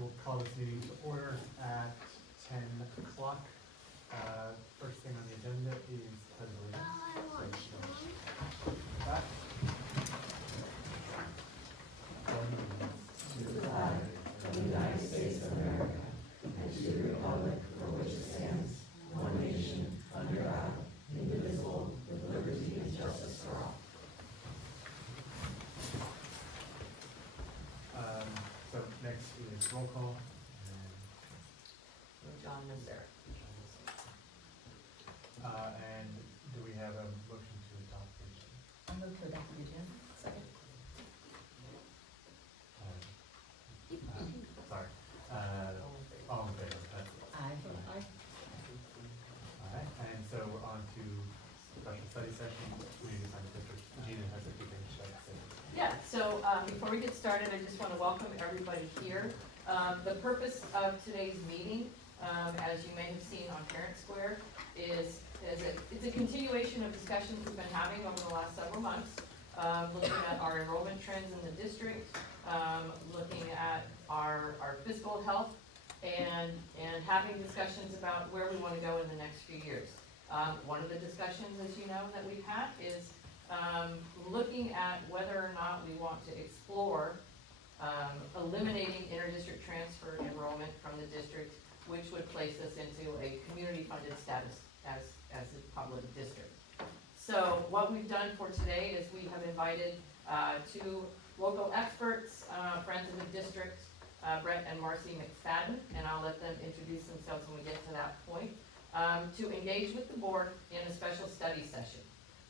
we'll call this meeting to order at 10 o'clock. First thing on the agenda is pledge allegiance. So, with that. To the flag of the United States of America and to the republic for which it stands, one nation, under God, indivisible, with liberty and justice for all. So next is roll call. John Nazar. And do we have a motion to adopt the agenda? I move to adopt the agenda. Second. Sorry. All in favor? That's it. Aye. All right, and so we're on to special study session. Community Assignment District. Gina has a few things to say. Yeah, so before we get started, I just want to welcome everybody here. The purpose of today's meeting, as you may have seen on Parent Square, it's a continuation of discussions we've been having over the last several months, looking at our enrollment trends in the district, looking at our fiscal health, and having discussions about where we want to go in the next few years. One of the discussions, as you know, that we've had is looking at whether or not we want to explore eliminating interdistrict transfer enrollment from the district, which would place us into a community-funded status as a public district. So what we've done for today is we have invited two local experts, friends of the district, Brett and Marcy McFadden, and I'll let them introduce themselves when we get to that point, to engage with the board in a special study session.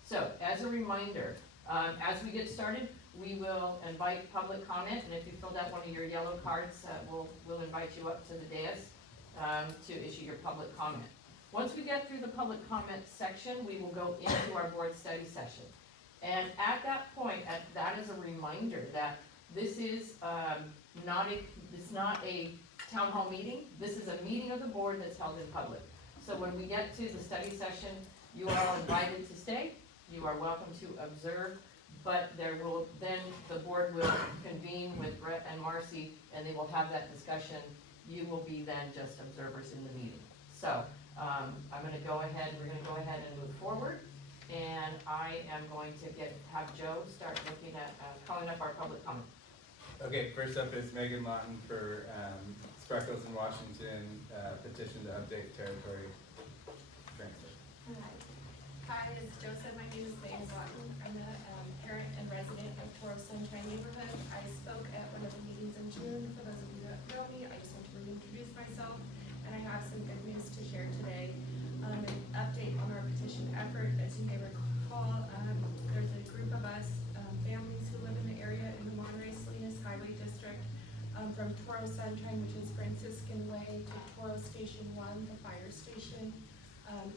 So, as a reminder, as we get started, we will invite public comment, and if you filled out one of your yellow cards, we'll invite you up to the dais to issue your public comment. Once we get through the public comment section, we will go into our board study session. And at that point, that is a reminder that this is not a town hall meeting. This is a meeting of the board that's held in public. So when we get to the study session, you are all invited to stay. You are welcome to observe, but the board will convene with Brett and Marcy, and they will have that discussion. You will be then just observers in the meeting. So we're gonna go ahead and move forward, and I am going to have Joe start looking at, calling up our public comment. Okay, first up is Megan Lawton for Spreckles in Washington, petition to update territory transfer. Hi, as Joe said, my name is Megan Lawton. I'm a parent and resident of Toro Sunshine neighborhood. I spoke at one of the meetings in June. For those of you that know me, I just want to reintroduce myself, and I have some good news to share today. An update on our petition effort. As you may recall, there's a group of us, families who live in the area in the Monterey-Salinas Highway District, from Toro Sunshine, which is Franciscan Way, to Toro Station 1, the fire station.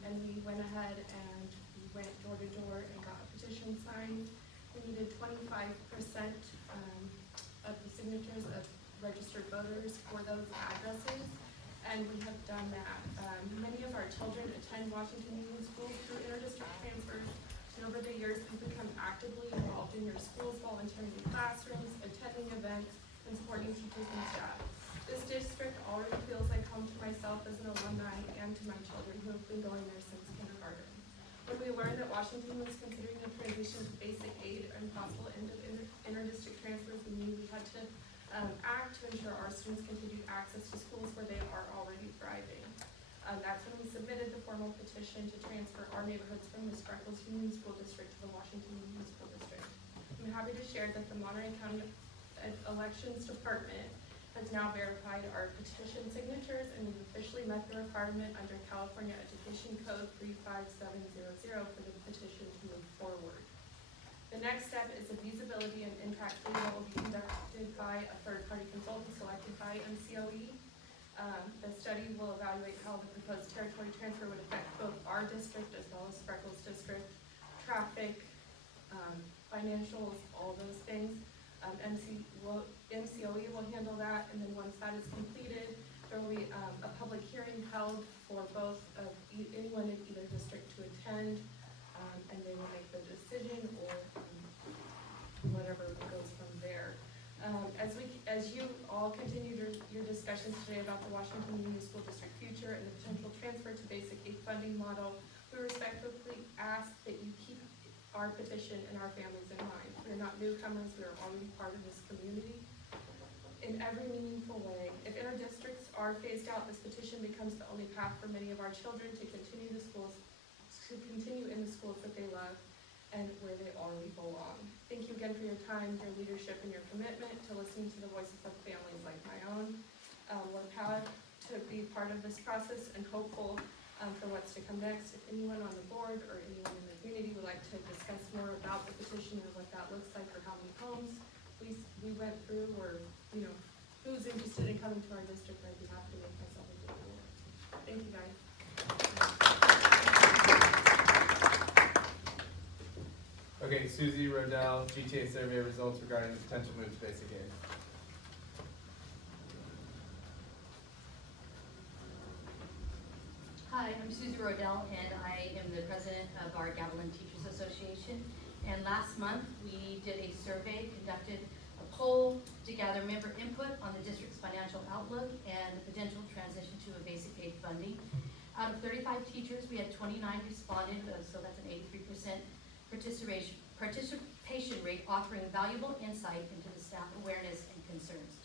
And we went ahead and we went door to door and got a petition signed. We needed 25% of the signatures of registered voters for those addresses, and we have done that. Many of our children attend Washington Union Schools through interdistrict transfers, and over the years have become actively involved in your schools, volunteering in classrooms, attending events, and supporting teachers and staff. This district already feels like home to myself as an alumni and to my children who have been going there since kindergarten. When we learned that Washington was considering a transition to basic aid and possible end of interdistrict transfers, we knew we had to act to ensure our students continued access to schools where they are already thriving. That's when we submitted the formal petition to transfer our neighborhoods from the Spreckles Union School District to the Washington Union School District. I'm happy to share that the Monterey County Elections Department has now verified our petition signatures, and we've officially met the requirement under California Education Code 35700 for the petition to move forward. The next step is a feasibility and impact study that will be conducted by a third-party consultant selected by MCOE. The study will evaluate how the proposed territory transfer would affect both our district as well as Spreckles District, traffic, financials, all those things. MCOE will handle that, and then once that is completed, there will be a public hearing held for both of anyone in either district to attend, and they will make the decision or whatever goes from there. As you all continue your discussions today about the Washington Union School District future and the potential transfer to basic aid funding model, we respectfully ask that you keep our petition and our families in mind. We're not newcomers, we are already part of this community. In every meaningful way, if interdistricts are phased out, this petition becomes the only path for many of our children to continue in the schools that they love and where they already belong. Thank you again for your time, your leadership, and your commitment to listening to the voices of families like my own. We're proud to be part of this process and hopeful for what's to come next. If anyone on the board or anyone in the community would like to discuss more about the petition or what that looks like or how many homes we went through, or who's interested in coming to our district, I'd be happy to make myself available. Thank you, guys. Okay, Susie Rodell, GTA survey results regarding the potential move to basic aid. Hi, I'm Susie Rodell, and I am the president of our Gavilan Teachers Association. And last month, we did a survey, conducted a poll to gather member input on the district's financial outlook and the potential transition to a basic aid funding. Out of 35 teachers, we had 29 responded, so that's an 83% participation rate, offering valuable insight into the staff awareness and concerns.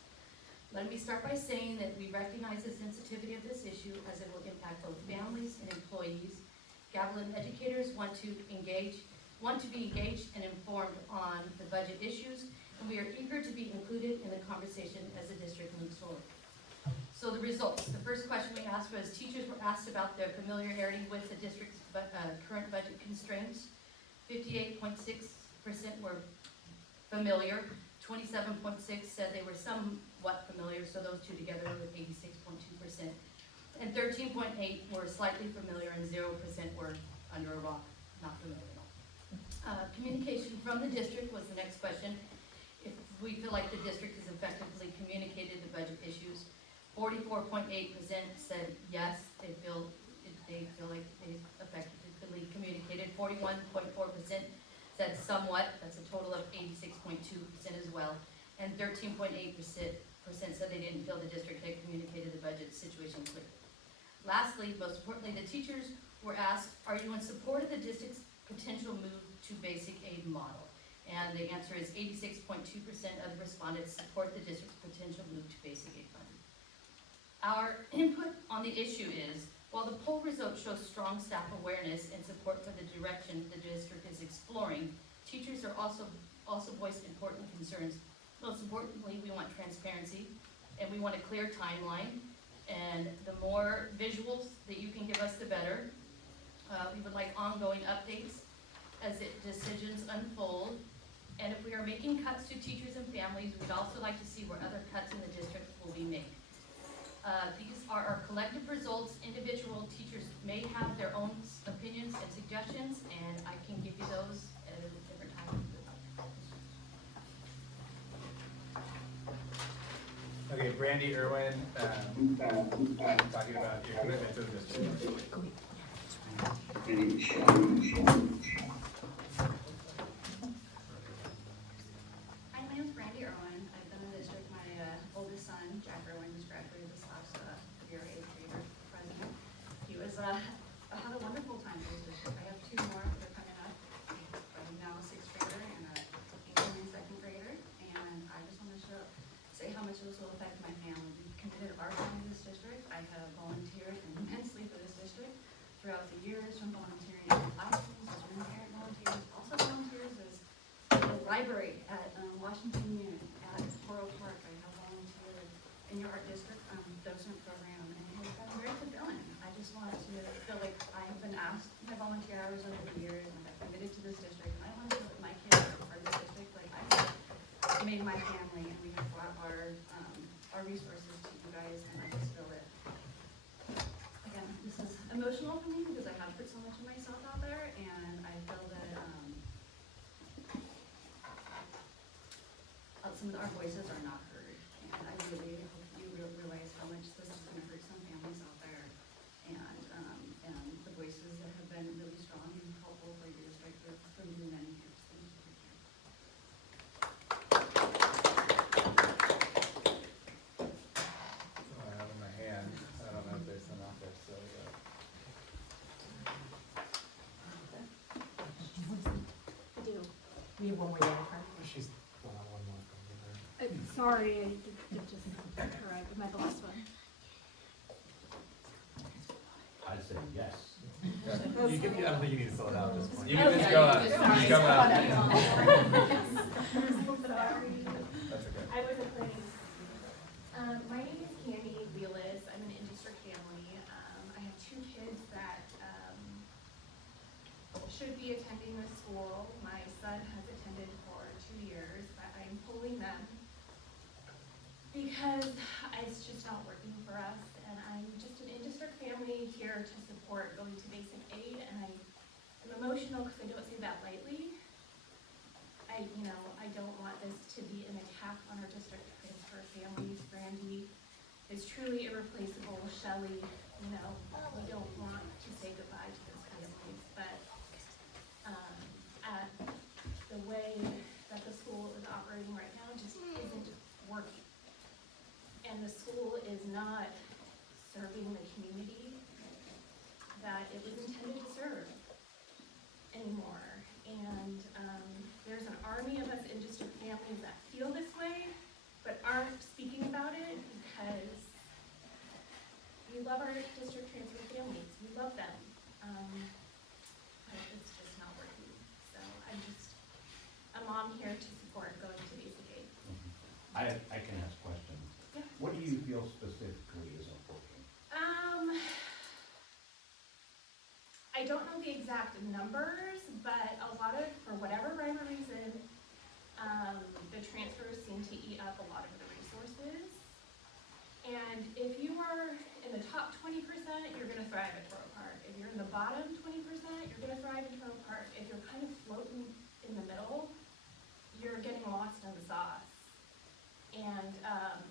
Let me start by saying that we recognize the sensitivity of this issue as it will impact both families and employees. Gavilan educators want to be engaged and informed on the budget issues, and we are eager to be included in the conversation as the district moves forward. So the results. The first question we asked was, teachers were asked about their familiarity with the district's current budget constraints. 58.6% were familiar. 27.6% said they were somewhat familiar, so those two together were 86.2%. And 13.8% were slightly familiar, and 0% were under a rock, not familiar at all. Communication from the district was the next question. If we feel like the district has effectively communicated the budget issues. 44.8% said yes, they feel like they effectively communicated. 41.4% said somewhat, that's a total of 86.2% as well. And 13.8% said they didn't feel the district had communicated the budget situation clearly. Lastly, most importantly, the teachers were asked, are you in support of the district's potential move to basic aid model? And the answer is 86.2% of the respondents support the district's potential move to basic aid funding. Our input on the issue is, while the poll results show strong staff awareness and support for the direction the district is exploring, teachers are also voiced important concerns. Most importantly, we want transparency, and we want a clear timeline, and the more visuals that you can give us, the better. We would like ongoing updates as decisions unfold, and if we are making cuts to teachers and families, we'd also like to see where other cuts in the district will be made. These are our collective results. Individual teachers may have their own opinions and suggestions, and I can give you those at a different time. Okay, Brandy Irwin, talking about your commitment to the district. Hi, my name's Brandy Irwin. I've been in the district. My oldest son, Jack Irwin, just graduated this last year, 8th grader president. He was had a wonderful time in the district. I have two more that are coming up. I'm now a 6th grader and an incoming 2nd grader, and I just want to say how much this will affect my family. We've committed our time to this district. I have volunteered immensely for this district throughout the years, from volunteering in classrooms as room parent volunteers, also volunteers as the library at Washington Union, at Toro Park. I have volunteered in your art district docent program, and it has been very fulfilling. I just want to feel like I have been asked my volunteer hours over the years, and I've committed to this district, and I want to feel that my kids are part of this district. Like I have made my family, and we have brought our resources to you guys, and I just feel that, again, this is emotional for me because I have put so much of myself out there, and I feel that some of our voices are not heard, and I really hope you realize how much this is going to hurt some families out there, and the voices that have been really strong and helpful for your district for many years. Thank you. need one more time. She's, one more from there. Sorry, I just, alright, am I the last one? I'd say yes. You can, I don't think you need to fill it out at this point. You can just Okay, go you up. can just- You come up. Sorry. That's okay. I wasn't planning. My name is Candy Wheelis. I'm an in-district family. I have two kids that, should be attending this school. My son has attended for 2 years, but I'm pulling them because it's just not working for us. And I'm just an in-district family here to support going to basic aid, and I'm emotional because I don't say that lightly. I don't want this to be an attack on our district transfer families. Brandy is truly irreplaceable. Shelley, we don't want to say goodbye to those families, but the way that the school is operating right now just isn't working. And the school is not serving the community that it was intended to serve anymore. And there's an army of us in district families that feel this way, but aren't speaking about it because we love our district transfer families. We love them. But it's just not working. So I'm just a mom here to support going to basic aid. I can ask questions. Yeah. What do you feel specifically isn't working? I don't know the exact numbers, but a lot of, for whatever rhyme or reason, the transfers seem to eat up a lot of the resources. And if you are in the top 20%, you're gonna thrive at Toro Park. If you're in the bottom 20%, you're gonna thrive at Toro Park. If you're kind of floating in the middle, you're getting lost in the sauce. And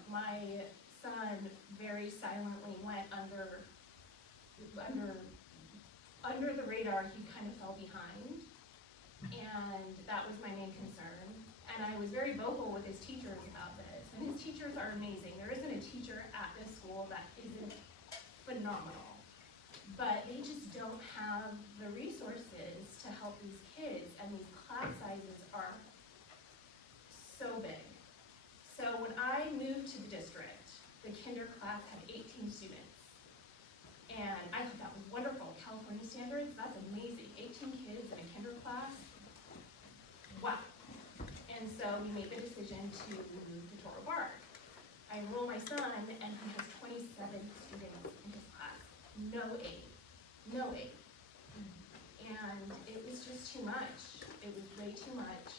my son very silently went under the radar. He kind of fell behind, and that was my main concern. And I was very vocal with his teachers about this, and his teachers are amazing. There isn't a teacher at this school that isn't phenomenal, but they just don't have the resources to help these kids, and these class sizes are so big. So when I moved to the district, the kinder class had 18 students. And I thought that was wonderful. California standards, that's amazing. 18 kids in a kinder class. Wow. And so we made the decision to move to Toro Park. I enroll my son, and he has 27 students in his class. No aid. No aid. And it was just too much. It was way too much.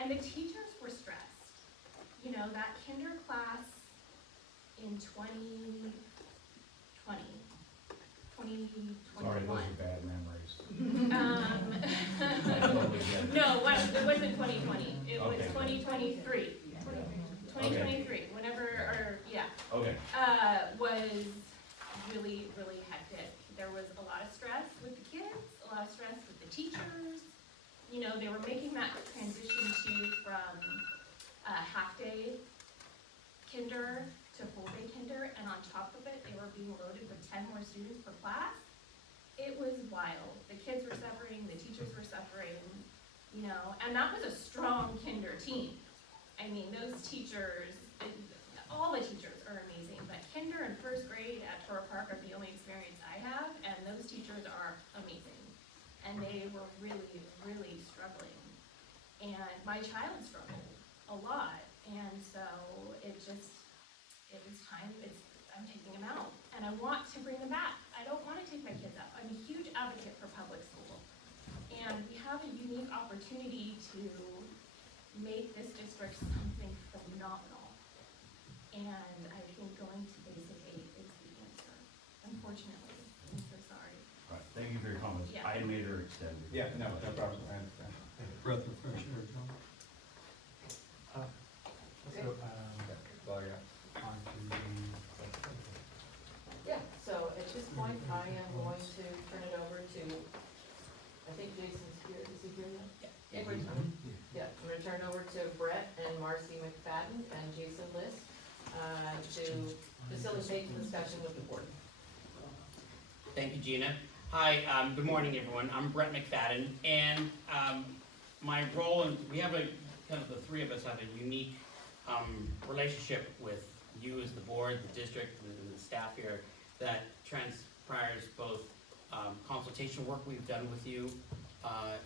And the teachers were stressed. That kinder class in 2020, Sorry, those 2021. are bad memories. No, it wasn't 2020, it was Okay. 2023. 2023, Okay. was really, really hectic. There was a lot of stress with the kids, a lot of stress with the teachers. They were making that transition from half-day kinder to full-day kinder, and on top of it, they were being loaded with 10 more students per class. It was wild. The kids were suffering, the teachers were suffering, and that was a strong kinder team. I mean, those teachers, all the teachers are amazing, but kinder and first grade at Toro Park are the only experience I have, and those teachers are amazing. And they were really, really struggling. And my child struggled a lot, and so it was time, I'm taking them out, and I want to bring them back. I don't want to take my kids out. I'm a huge advocate for public school, and we have a unique opportunity to make this district something phenomenal. And I think going to basic aid is the answer, unfortunately. I'm so sorry. Right, thank you for your comments. Yeah. I made her extended. Yeah, no problem, I understand. Breath of fresh air, John. So, That's all I got. on to the, Yeah, so at this point, I am going to turn it over to, I think Jason's here, is he here now? Yeah. Yeah, I'm gonna turn it over to Brett and Marcy McFadden and Jason List, to facilitate the discussion with the board. Thank you, Gina. Hi, good morning, everyone. I'm Brett McFadden, and my role, and we have a, kind of the three of us have a unique, relationship with you as the board, the district, and the staff here, that transpires both, consultation work we've done with you,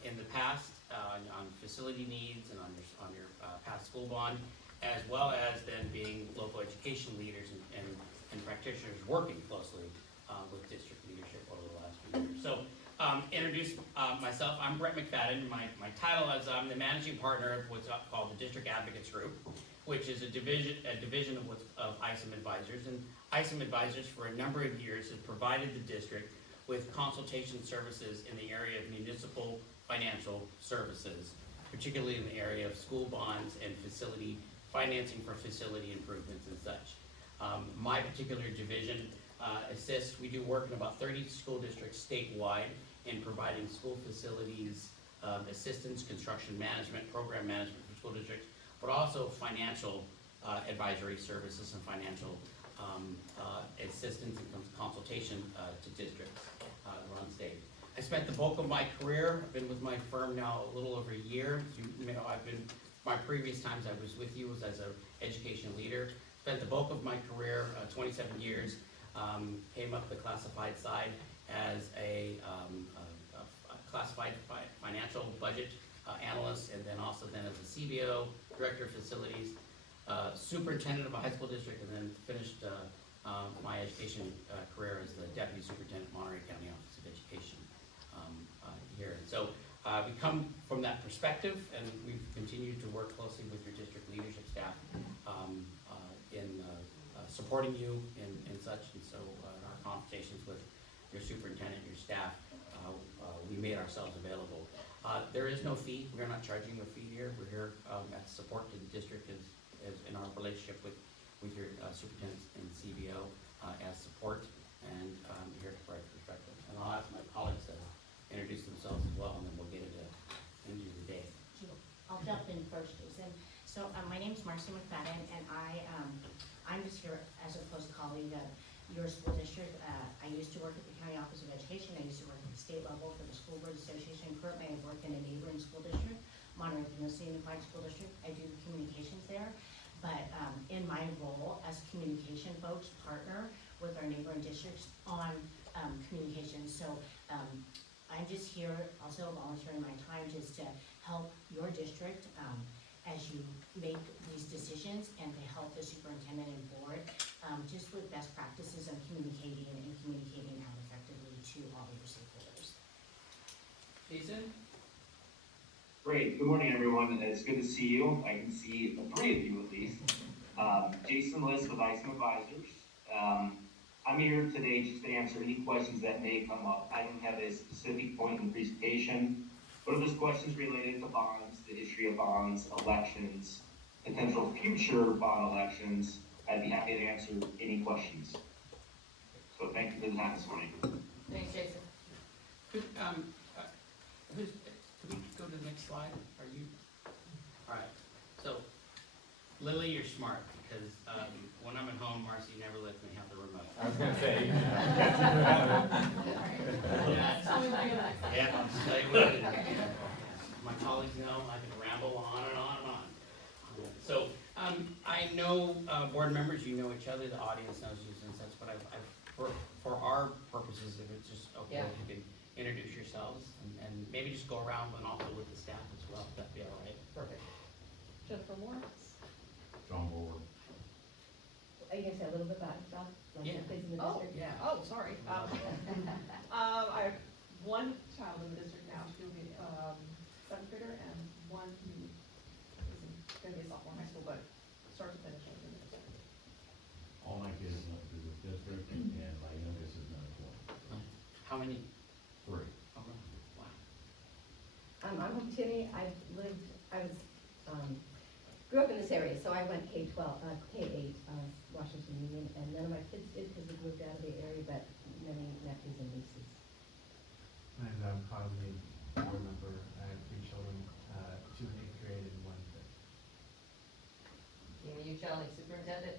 in the past, on facility needs and on your past school bond, as well as then being local education leaders and practitioners working closely, with district leadership over the last few years. So, introduce myself. I'm Brett McFadden. My title is I'm the managing partner of what's called the District Advocates Group, which is a division of ISOM Advisors. And ISOM Advisors for a number of years has provided the district with consultation services in the area of municipal financial services, particularly in the area of school bonds and facility financing for facility improvements and such. My particular division assists. We do work in about 30 school districts statewide in providing school facilities assistance, construction management, program management for school districts, but also financial advisory services and financial assistance and consultation to districts around the state. I spent the bulk of my career, I've been with my firm now a little over a year. As you know, my previous times I was with you was as an education leader. Spent the bulk of my career, 27 years, came up the classified side as a classified financial budget analyst, and then also then as a CBO, director of facilities, superintendent of a high school district, and then finished my education career as the deputy superintendent of Monterey County Office of Education here. And so we come from that perspective, and we've continued to work closely with your district leadership staff in supporting you and such. And so in our conversations with your superintendent, your staff, we made ourselves available. There is no fee. We're not charging a fee here. We're here as support to the district as in our relationship with your superintendents and CBO as support, and here to provide perspective. And I'll ask my colleagues to introduce themselves as well, and then we'll get into the day. I'll jump in first, Jason. So my name is Marcy McFadden, and I'm just here as a close colleague of your school district. I used to work at the County Office of Education. I used to work at the state level for the School Board Association. Currently, I work in a neighboring school district, Monterey Peninsula Unified School District. I do the communications there. But in my role as communication folks, partner with our neighboring districts on communications. So I'm just here also volunteering my time just to help your district as you make these decisions, and to help the superintendent and board just with best practices of communicating out effectively to all of your stakeholders. Jason? Great. Good morning, everyone. It's good to see you. I can see the three of you at least. Jason List with ISOM Advisors. I'm here today just to answer any questions that may come up. I don't have a specific point in the presentation, but if there's questions related to bonds, the history of bonds, elections, potential future bond elections, I'd be happy to answer any questions. So thank you for the time this morning. Thanks, Jason. Could we go to the next slide? Are you? All right. So, Lily, you're smart, because when I'm at home, Marcy never lets me have the remote. I was gonna say. Yeah, I'll tell you what, my colleagues know I can ramble on and on and on. So, I know, board members, you know each other, the audience knows you and such, but for our purposes, if it's just okay, Yeah. if you can introduce yourselves and maybe just go around and also with the staff as well, if that'd be all right. Perfect. Jennifer Lawrence. John Board. Are you gonna say a little bit about yourself? Like Yeah. your kids in the Oh, district? Yeah. Oh, sorry. I have one child in the district now, she'll be seventh grader, and one who is gonna be a sophomore in high school, but starts to finish in the district. All my kids went through the district, and my youngest is number 4. How many? 3. Okay. Wow. I'm from Tierney. Grew up in this area, so I went K-12, K-8, Washington Union, and none of my kids did because we moved out of the area, but many nephews and nieces. And I'm Kyle Lee, board member. I have 3 children, 2 in 8th grade and 1 in 5th. You, Charlie, superintendent.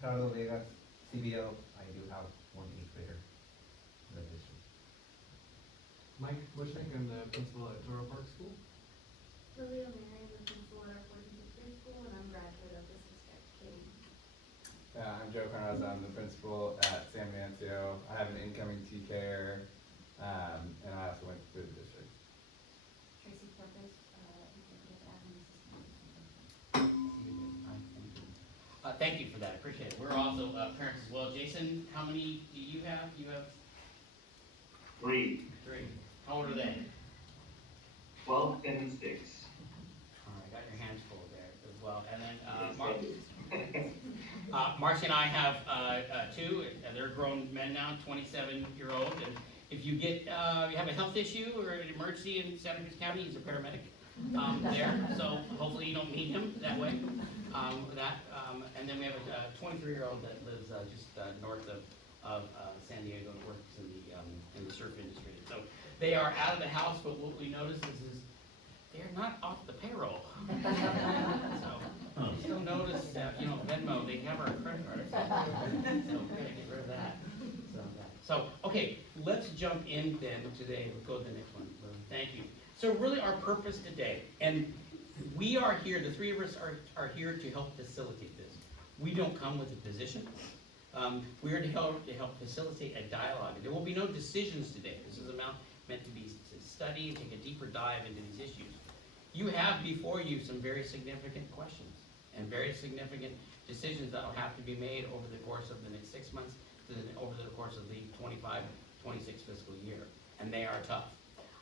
Carlos Vegas, CBO. I do have 1 8th grader in the district. Mike Bushnick, I'm the principal at Toro Park School. Lily O'Meara, I'm the principal at our 14th preschool, and I'm a graduate of the Cisco Academy. I'm Joe Carnazza, I'm the principal at San Mancio. I have an incoming TKer, and I also went through the district. Tracy Corpus, executive admin assistant. Thank you for that, appreciate it. We're also parents as well. Jason, how many do you have? You have 3, 3. How old are they? 12, 10, and 6. All right, got your hands full there as well. And then Marcy and I have 2, and they're grown men now, 27-year-old. And if you get you have a health issue or an emergency in Santa Cruz County, he's a paramedic there. So hopefully you don't meet him that way. And then we have a 23-year-old that lives just north of San Diego and works in the surf industry. So they are out of the house, but what we notice is they're not off the payroll. So you still notice that, Venmo, they have our credit card. So we gotta get rid of that. So okay, let's jump in then today. We'll go to the next one. Thank you. So really our purpose today, and we are here, the 3 of us are here to help facilitate this. We don't come with a position. We are to help facilitate a dialogue. There will be no decisions today. This is meant to be to study and take a deeper dive into these issues. You have before you some very significant questions and very significant decisions that will have to be made over the course of the next 6 months, over the course of the 25-26 fiscal year, and they are tough.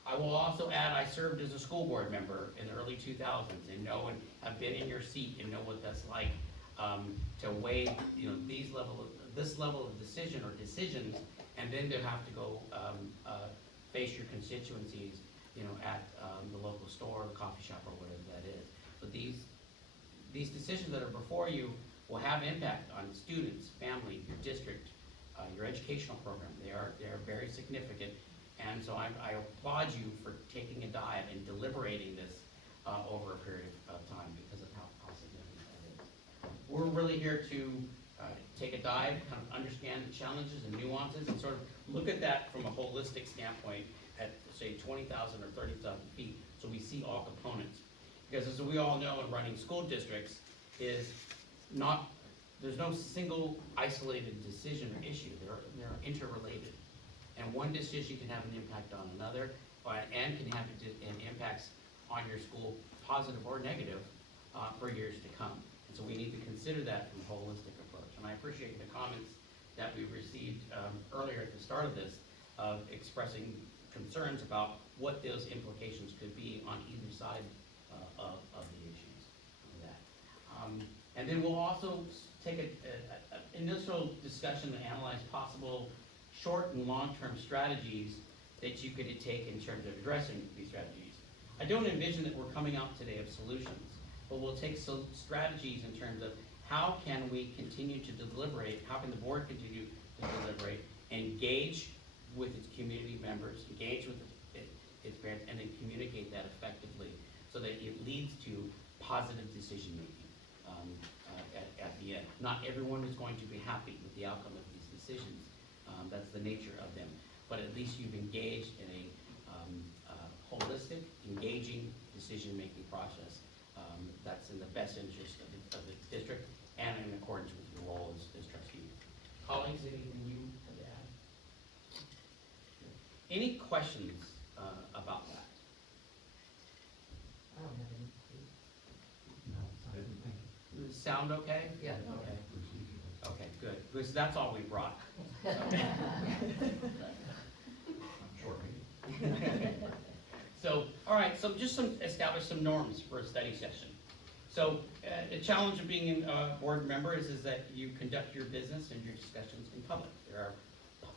I will also add, I served as a school board member in the early 2000s and know and have been in your seat and know what that's like to weigh, this level of decision or decisions, and then to have to go face your constituencies, at the local store, the coffee shop, or whatever that is. But these decisions that are before you will have impact on students, family, your district, your educational program. They are very significant. And so I applaud you for taking a dive and deliberating this over a period of time because of how significant that is. We're really here to take a dive, kind of understand the challenges and nuances, and sort of look at that from a holistic standpoint at, say, 20,000 or 30,000 feet, so we see all components. Because as we all know in running school districts, there's no single isolated decision or issue. They're interrelated. And one decision can have an impact on another, and can have an impacts on your school, positive or negative, for years to come. And so we need to consider that from a holistic approach. And I appreciate the comments that we received earlier at the start of this, of expressing concerns about what those implications could be on either side of the issues of that. And then we'll also take an initial discussion to analyze possible short and long-term strategies that you could take in terms of addressing these strategies. I don't envision that we're coming out today of solutions, but we'll take some strategies in terms of how can we continue to deliberate, how can the board continue to deliberate, engage with its community members, engage with its parents, and then communicate that effectively so that it leads to positive decision-making at the end. Not everyone is going to be happy with the outcome of these decisions. That's the nature of them. But at least you've engaged in a holistic, engaging decision-making process that's in the best interest of the district and in accordance with your role as trustee. Colleagues, anything you have to add? Any questions about that? I don't have any. Does it sound okay? Yeah. Okay. Okay, good. Because that's all we brought. So. Short meeting. So, all right, so just establish some norms for a study session. So, the challenge of being a board member is that you conduct your business and your discussions in public.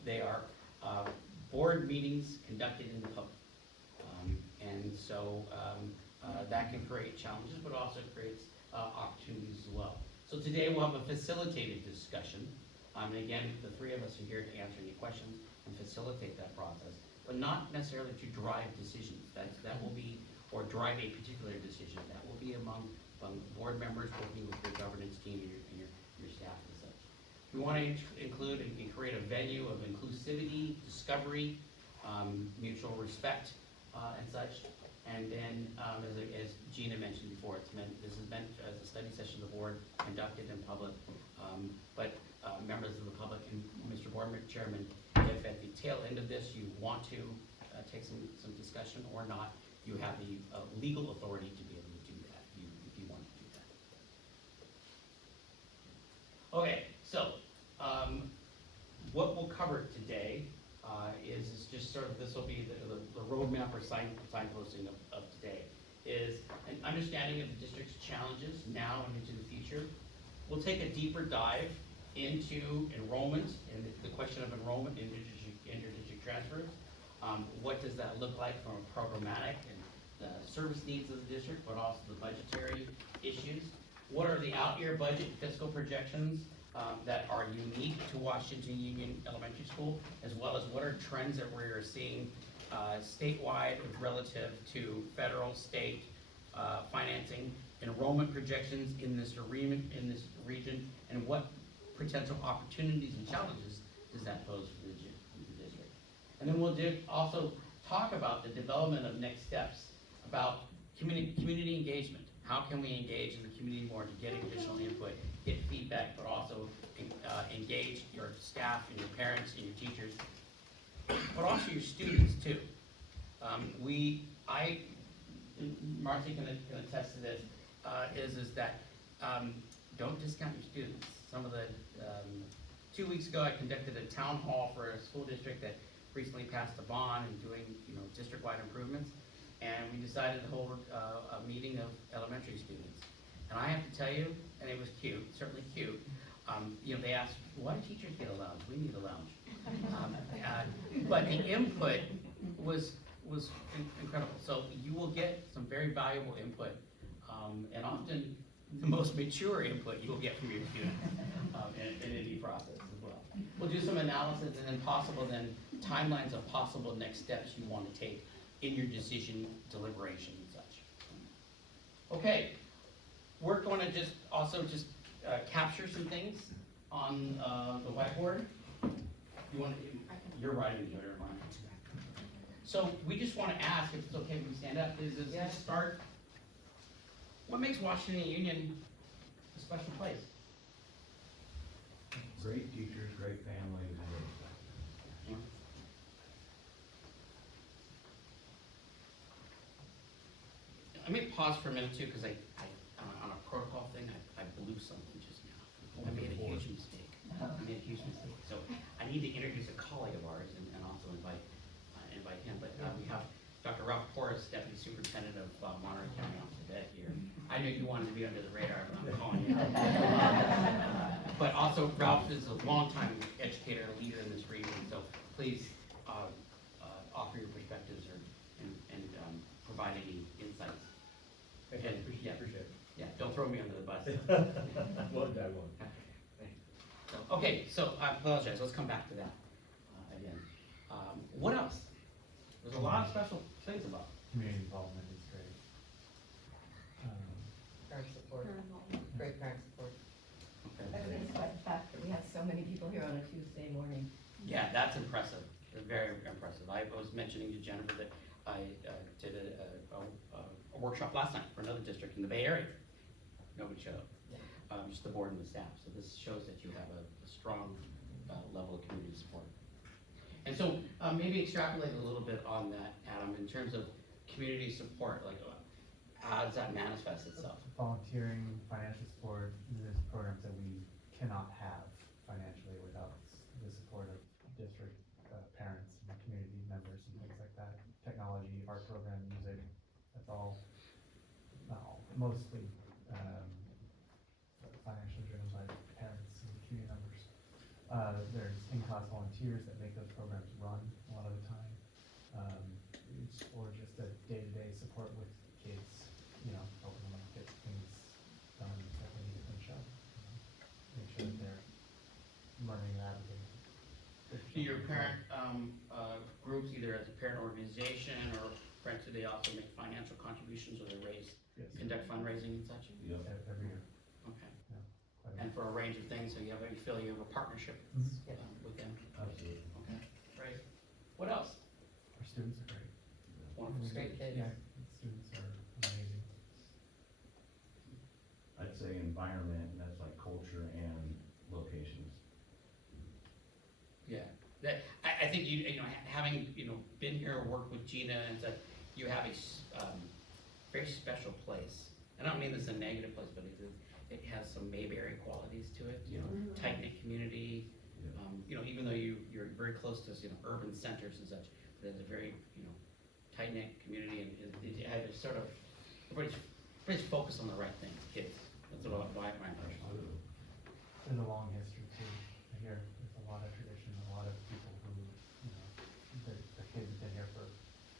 They are board meetings conducted in the public. And so that can create challenges, but also creates opportunities as well. So today we'll have a facilitated discussion. And again, the 3 of us are here to answer any questions and facilitate that process, but not necessarily to drive decisions. That will be, or drive a particular decision. That will be among board members working with your governance team and your staff and such. We want to include and create a venue of inclusivity, discovery, mutual respect, and such. And then, as Gina mentioned before, this is meant as a study session of the board conducted in public. But members of the public and Mr. Board Chairman, if at the tail end of this you want to take some discussion or not, you have the legal authority to be able to do that, if you want to do that. Okay, so what we'll cover today is just sort of, this will be the roadmap or signposting of today, is an understanding of the district's challenges now and into the future. We'll take a deeper dive into enrollment and the question of enrollment in interdistrict transfers. What does that look like from a programmatic and the service needs of the district, but also the budgetary issues? What are the out-year budget fiscal projections that are unique to Washington Union Elementary School, as well as what are trends that we're seeing statewide relative to federal, state financing, enrollment projections in this region, and what potential opportunities and challenges does that pose for the district. And then we'll also talk about the development of next steps, about community engagement. How can we engage in the community more to get additional input, get feedback, but also engage your staff and your parents and your teachers, but also your students too. Marcy can attest to this, is that don't discount your students. Some of the, 2 weeks ago I conducted a town hall for a school district that recently passed a bond and doing, district-wide improvements. And we decided to hold a meeting of elementary students. And I have to tell you, and it was cute, certainly cute, they asked, why do teachers get a lounge? We need a lounge. But the input was incredible. So you will get some very valuable input, and often the most mature input you will get from your students in any process as well. We'll do some analysis and then timelines of possible next steps you want to take in your decision deliberation and such. Okay, we're going to just capture some things on the whiteboard. You're writing it, never mind. So we just want to ask, if it's okay if we stand up, is start, what makes Washington Union a special place? Great teachers, great families, and I may pause for a minute too, because I on a protocol thing, I blew something just now. I made a huge mistake. So I need to introduce a colleague of ours and also invite him. But we have Dr. Ralph Porras, Deputy Superintendent of Monterey County off the deck here. I knew you wanted to be under the radar, but I'm calling you out. But also Ralph is a longtime educator and leader in this region, so please offer your perspectives and provide any insights. appreciate it. Yeah, don't throw me under the bus. Won't. Okay, so I apologize, let's come back to that again. What else? There's a lot of special things about it. Community involvement is great. Parent support, great parent support. Okay. Evidenced by the fact that we have so many people here on a Tuesday morning. Yeah, that's impressive, very impressive. I was mentioning to Jennifer that I did a workshop last night for another district in the Bay Area. Nobody showed up, just the board and the staff. So this shows that you have a strong level of community support. And so maybe extrapolate a little bit on that, Adam, in terms of community support, like how does that manifest itself? Volunteering, financial support, there's programs that we cannot have financially without the support of district parents and community members and things like that. Technology, art program, music, that's all, not all, mostly financially driven by parents and community members. There's in-class volunteers that make those programs run a lot of the time. Or just a day-to-day support with kids, helping them get things done that they need to finish up. Make sure that they're learning and advocating. Do your parent groups, either as a parent organization or friends, do they also make financial contributions or they conduct fundraising and such? Yep. Every year. Okay. Yeah, quite a And bit. for a range of things, so you feel you have a partnership with them? Absolutely. Okay, great. What else? Our students are great. Wonderful. Great kids. Yeah, That, I think you know, having, you know, been here, worked with Gina and such, you have a very special place. I don't mean this in a negative place, but it has some Mayberry qualities to it, you know, tight-knit community. You know, even though you're very close to, you know, urban centers and such, there's a very, you know, tight-knit community, and it had a sort of, everybody's focused on the right things, kids. That's what my impression. There's a long history too here. There's a lot of tradition, a lot of people who, you know, the kids have been here for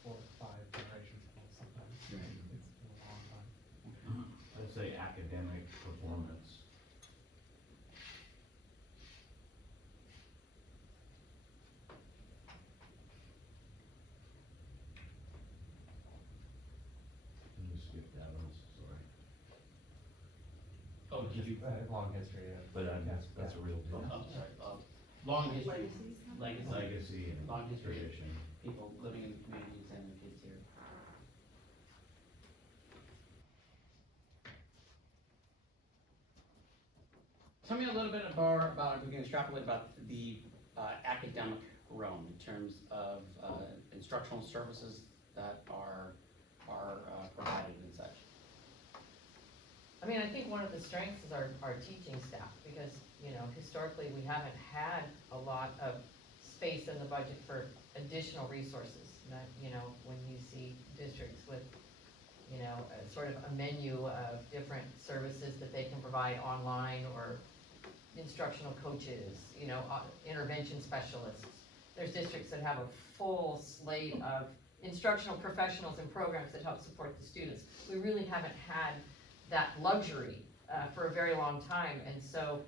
4 or 5 generations sometimes. Right. It's been a long time. Let's say academic performance. Can you skip that one, sorry. Oh, did you? Long history of. But that's a real Oh, deal. sorry, long history. Legacy. Legacy and Long history. tradition. People living in the communities and the kids here. Tell me a little bit about, if we can extrapolate about the academic realm in terms of instructional services that are provided and such. I mean, I think one of the strengths is our teaching staff, because, you know, historically, we haven't had a lot of space in the budget for additional resources. That, you know, when you see districts with, you know, a sort of a menu of different services that they can provide online, or instructional coaches, you know, intervention specialists. There's districts that have a full slate of instructional professionals and programs that help support the students. We really haven't had that luxury for a very long time, and so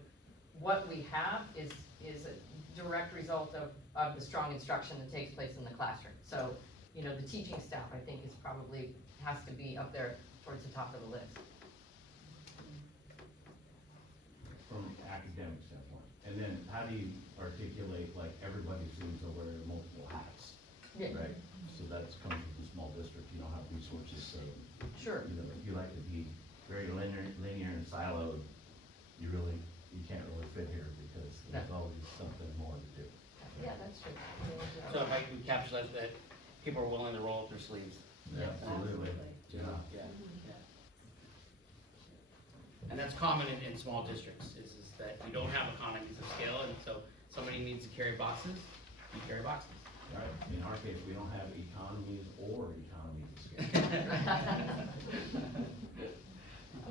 what we have is a direct result of the strong instruction that takes place in the classroom. So, you know, the teaching staff, I think, is probably, has to be up there towards the top of the list. From an academic standpoint. And then how do you articulate, like, everybody seems to wear multiple hats? Yeah. Right? So that's coming from a small district, you don't have resources, so. Sure. You know, if you like to be very linear and siloed, you can't really fit here because there's always something more to do. Yeah, that's true. So if I can encapsulate that, people are willing to roll up their sleeves. Yeah, absolutely. Yeah. Yeah, yeah. And that's common in small districts, is that you don't have economies of scale, and so somebody needs to carry boxes, you carry boxes. Right, in our case, we don't have economies or economies of scale.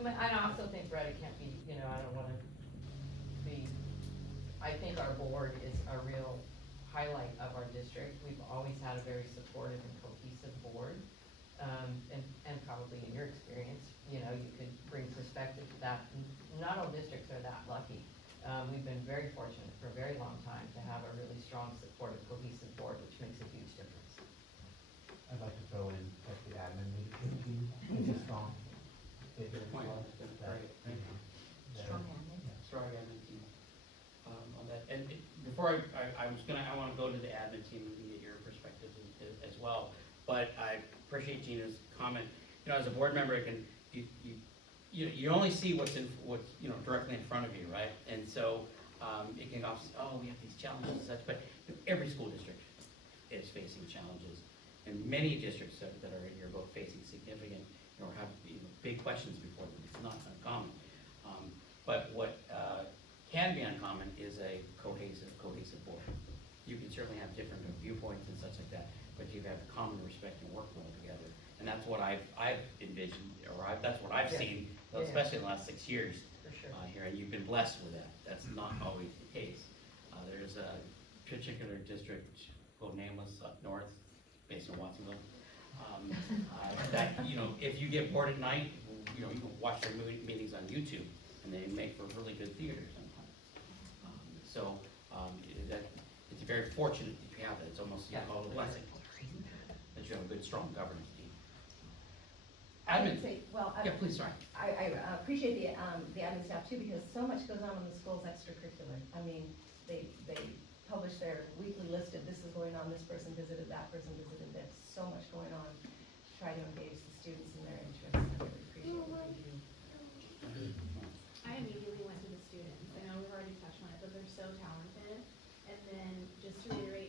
I also think, Brett, it can't be, you know, I don't wanna be, I think our board is a real highlight of our district. We've always had a very supportive and cohesive board. And probably in your experience, you know, you could bring perspective to that. Not all districts are that lucky. We've been very fortunate for a very long time to have a really strong, supportive, cohesive board, which makes a huge difference. I'd like to throw in that the admin leadership team is strong. Good point. Great. Thank you. Strong admin. Strong admin team, on that. And before I wanna go to the admin team and get your perspective as well. But I appreciate Gina's comment. You know, as a board member, it can, you only see what's you know, directly in front of you, right? And so, it can obviously, we have these challenges and such, but every school district is facing challenges. And many districts that are in here both facing significant, you know, have, you know, big questions before them. It's not uncommon. But what, can be uncommon is a cohesive board. You can certainly have different viewpoints and such like that, but you have common respect and work well together. And that's what I've envisioned, or that's what I've seen, especially in the last 6 years. For sure. Here, and you've been blessed with that. That's not always the case. There's a particular district, called Nameless, up north, based in Watsonville. That, you know, if you get bored at night, you know, you can watch their meetings on YouTube, and they make for really good theater sometimes. It's very fortunate that you have that. It's almost, you call it a blessing, that you have a good, strong governance team. I Admin. would say, well, Yeah, please, sorry. I appreciate the admin staff too, because so much goes on in the school's extracurricular. I mean, they publish their weekly list of this is going on, this person visited, that person visited, there's so much going on. Try to engage the students in their interests. I really appreciate what they do. I immediately went to the students. I know we've already touched on it, but they're so talented. And then just to reiterate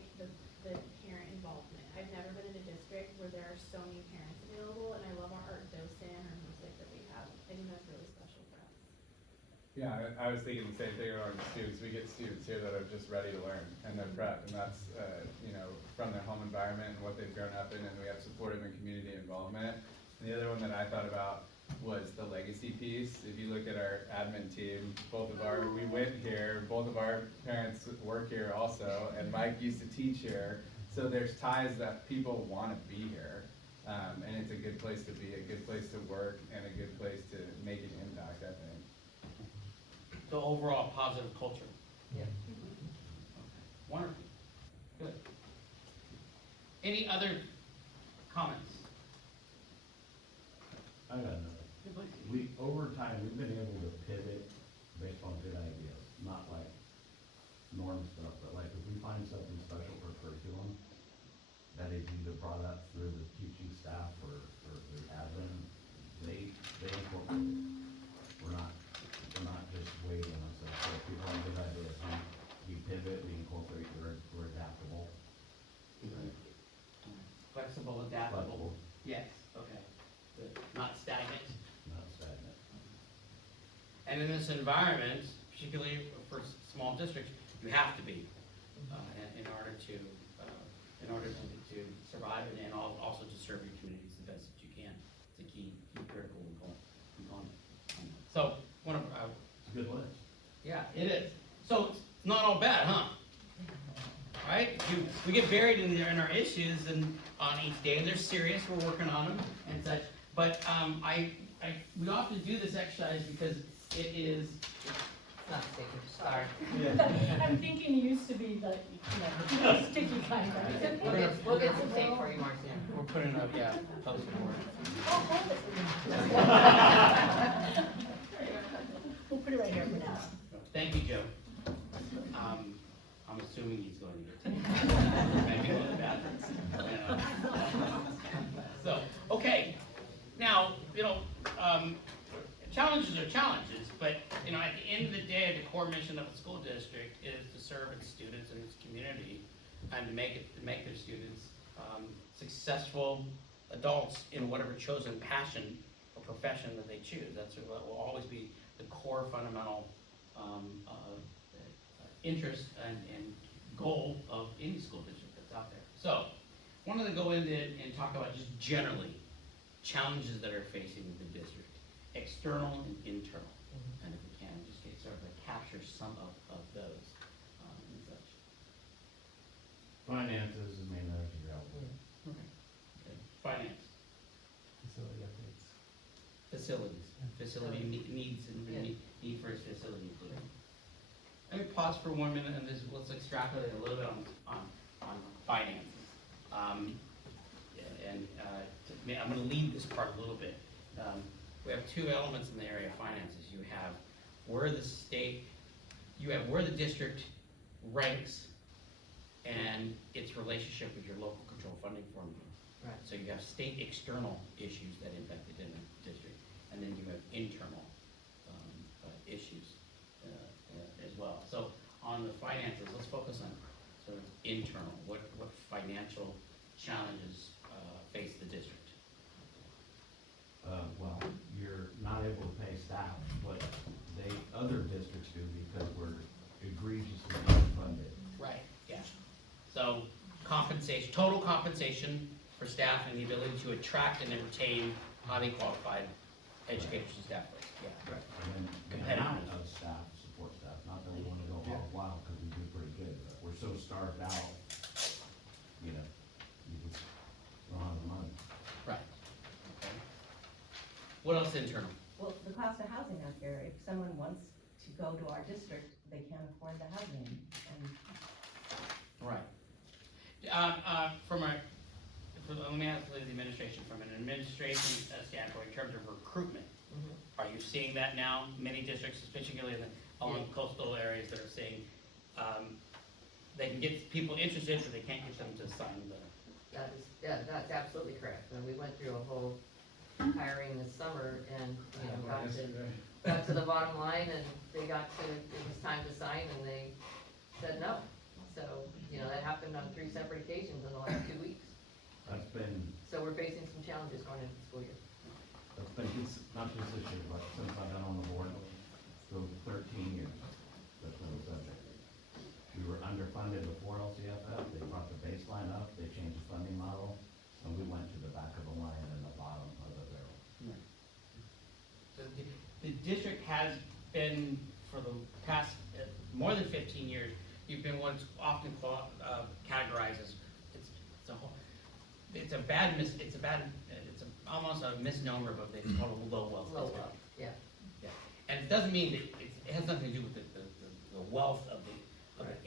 Yeah, I was thinking the same thing about the students. We get students here that are just ready to learn and they're prepped, and that's, you know, from their home environment and what they've grown up in, and we have supportive and community involvement. And the other one that I thought about was the legacy piece. If you look at our admin team, we went here, both of our parents work here also, and Mike used to teach here. So there's ties that people wanna be here. And it's a good place to be, a good place to work, and a good place to make an impact, I think. So overall, positive culture. Yeah. Wonderful, good. Any other comments? I got another. Over time, we've been able to pivot based on good ideas, not like norm stuff, but like if we find something special for curriculum that is either brought up through the teaching staff or the admin, they incorporate it. We're not just waiting on stuff. So if people have good ideas, we pivot, we incorporate, we're adaptable. Flexible, adaptable. Yes, okay. Good. Not stagnant. Not stagnant. And in this environment, particularly for small districts, you have to be, in order to survive and also to serve your communities the best that you can. It's a key critical component. So, one of, It's a good list. yeah, it is. So, it's not all bad, huh? Right? We get buried in our issues and on each day, and they're serious, we're working on them and such. But, we often do this exercise because it is, It's not sticky, sorry. I'm thinking it used to be the, sticky kind of. We'll get some tape for you, Marcia. we're putting up, post board. We'll put it right here for now. Thank you, Joe. I'm assuming he's going to get taken. Maybe go to the bathroom. So, okay, now, challenges are challenges, but, at the end of the day, the core mission of the school district is to serve its students and its community and to make their students successful adults in whatever chosen passion or profession that they choose. That's what will always be the core fundamental interest and goal of any school district that's out there. So, I wanted to go into and talk about just generally challenges that are facing the district, external and internal. And if we can, just get sort of capture some of those and such. Finances is main area you're out with. Okay. Finance, Facility updates. facility needs and Yeah. need for its facility improvement. Let me pause for 1 minute and let's extrapolate a little bit on finances. I'm gonna lead this part a little bit. We have two elements in the area of finances. You have where the district ranks and its relationship with your local control funding formula. Right. So you have state external issues that impact the district, and then you have internal issues as well. So on the finances, let's focus on sort of internal. What financial challenges face the district? Well, you're not able to pay staff what other districts do because we're egregiously underfunded. Right. Yeah. So compensation, total compensation for staff and the ability to attract and retain highly qualified educators and staff. Yeah. Right. And then the amount of staff, support staff, not that we wanna go all wild, cause we do pretty good, but we're so starved out, you just don't have the money. Right. Okay. What else internal? Well, the cost of housing out here, if someone wants to go to our district, they can't afford the housing, and Right. Let me ask the administration, from an administration standpoint, in terms of recruitment, are you seeing that now? Many districts, particularly along coastal areas, that are saying, they can get people interested, but they can't get them to sign the. That's absolutely correct. And we went through a whole hiring this summer and, got to the bottom line and it was time to sign and they said no. So, that happened on 3 separate occasions in the last 2 weeks. That's been, So we're facing some challenges going into the school year. not just this year, but since I've been on the board, so before LCFF, they brought the baseline up, they changed the funding model, and we went to the back of the line and the bottom of the barrel. So the district has been, for the past, more than 15 years, you've been what's often categorized as, it's almost a misnomer, but it's called a low wealth Low district. wealth, yeah. Yeah. And it doesn't mean that, it has nothing to do with the wealth of the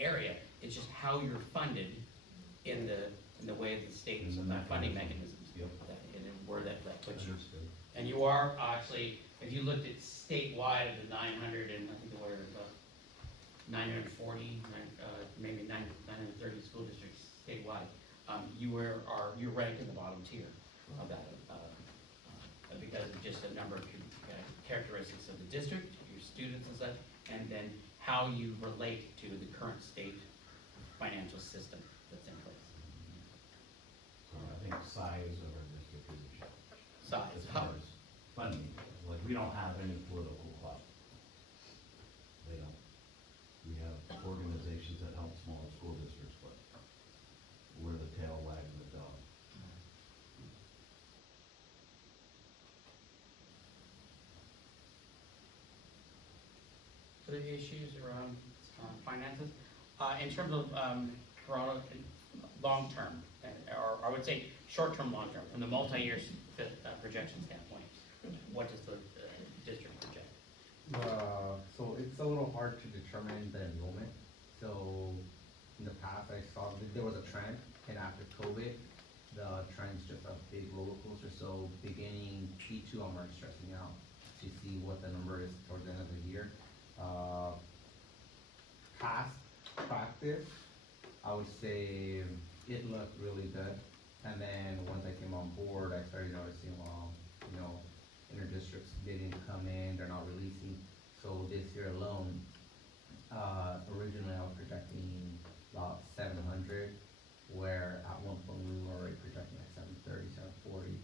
area, it's just how you're funded in the way the state's In the funding mechanisms. mechanisms. Yep. And then where that puts you. Understood. And you are actually, if you looked at statewide of the 900 and I think there were about 940, maybe 930 school districts statewide, you're ranked in the bottom tier of that, because of just a number of characteristics of the district, your students and such, and then how you relate to the current state financial system that's in place. So I think size of our district is a challenge. Size. As far as funding, like, we don't have any political clout. They don't. We have organizations that help small school districts, but we're the tail wagging the dog. Other issues around finances? In terms of Toronto, long-term, or I would say short-term, long-term, from the multi-year projection standpoint, what does the district project? So it's a little hard to determine the enrollment. So in the past, I saw that there was a trend, and after COVID, the trend's just a big roller coaster. So beginning P2, I'm already stressing out to see what the number is towards the end of the year. Past practice, I would say it looked really good. And then once I came on board, I started noticing, inter-districts didn't come in, they're not releasing. So this year alone, originally I was projecting about 700, where at one point we were already projecting at 730, 740.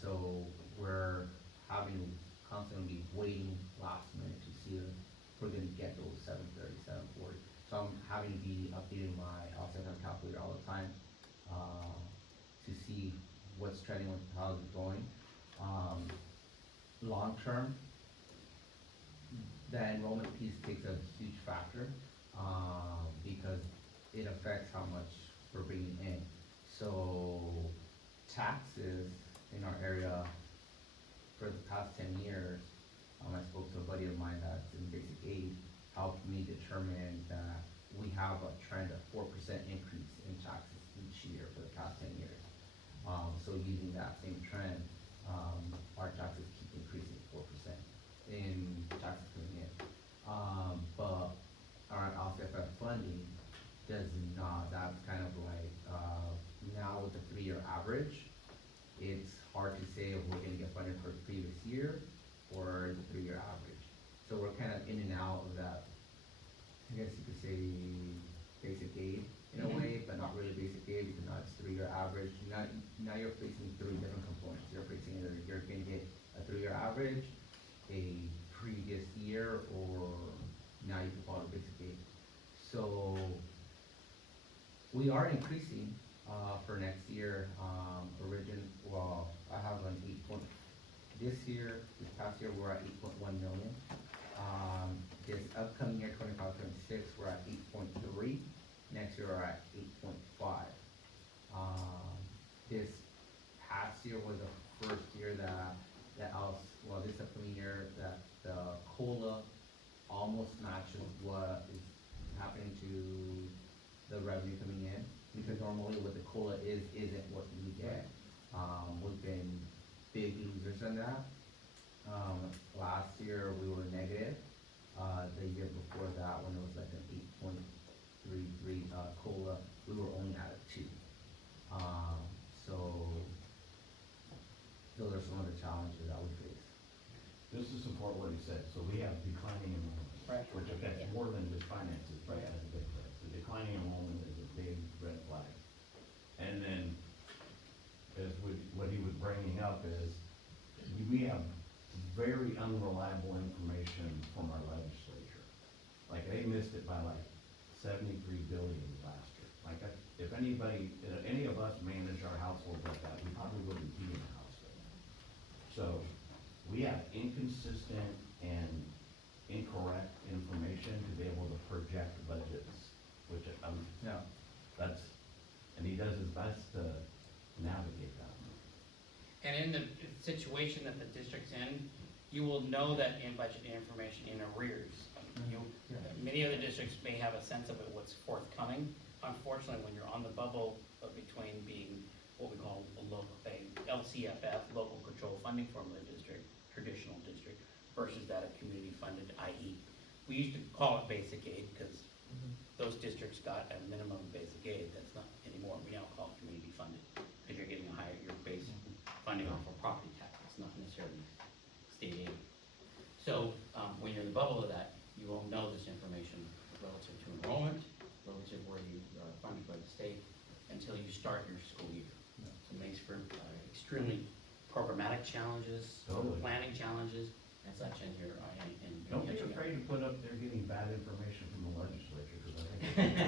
So we're having to constantly waiting last minute to see if we're gonna get those 730, 740. So I'm having to be updating my LCFM calculator all the time, to see what's trending, how it's going. Long term, the enrollment piece takes a huge factor, because it affects how much we're bringing in. So taxes in our area for the past 10 years, I spoke to a buddy of mine that's in basic aid, helped me determine that we have a trend of 4% increase in taxes each year for the past 10 years. So using that same trend, our taxes keep increasing 4% in taxes coming in. But our LCFF funding does not. That's kind of like, now with the 3-year average, it's hard to say if we're gonna get funded for the previous year or the 3-year average. So we're kind of in and out of that, I guess you could say, basic aid in a way, but not really basic aid, because now it's 3-year average. Now you're facing 3 different components. You're facing either you're gonna get a 3-year average, a previous year, or now you can follow basic aid. So we are increasing for next year. I have an 8 point. This past year, we're at 8.1 million. This upcoming year, 25-26, we're at 8.3. Next year, we're at 8.5. This past year was the first year this upcoming year, that the COLA almost matches what is happening to the revenue coming in, because normally what the COLA isn't what we get. We've been big losers in that. Last year we were negative. The year before that, when it was like an 8.33 COLA, we were only at a 2. So those are some of the challenges that we face. Just to support what he said, so we have declining enrollment, Right. which affects more than just finances, but has a big effect. The declining enrollment is a big red flag. And then, what he was bringing up is, we have very unreliable information from our legislature. Like, they missed it by like 73 billion last year. Like, if anybody, any of us manage our households like that, we probably wouldn't be in the house right now. So, we have inconsistent and incorrect information to be able to project budgets, which, Yeah. and he does his best to navigate that. And in the situation that the district's in, you will know that in budget information in arrears. You, many other districts may have a sense of it, what's forthcoming. Unfortunately, when you're on the bubble between being what we call a local, LCFF, local control funding formula district, traditional district, versus that of community funded, i.e. we used to call it basic aid because those districts got a minimum basic aid. That's not anymore. We now call it community funded because you're getting a higher, your base funding off of property taxes, not necessarily state aid. So, when you're in the bubble of that, you won't know this information relative to enrollment, relative where you are funded by the state, until you start your school year. So it makes for extremely programmatic challenges, Totally. planning challenges, and such in here. Don't be afraid to put up there getting bad information from the legislature, because I think.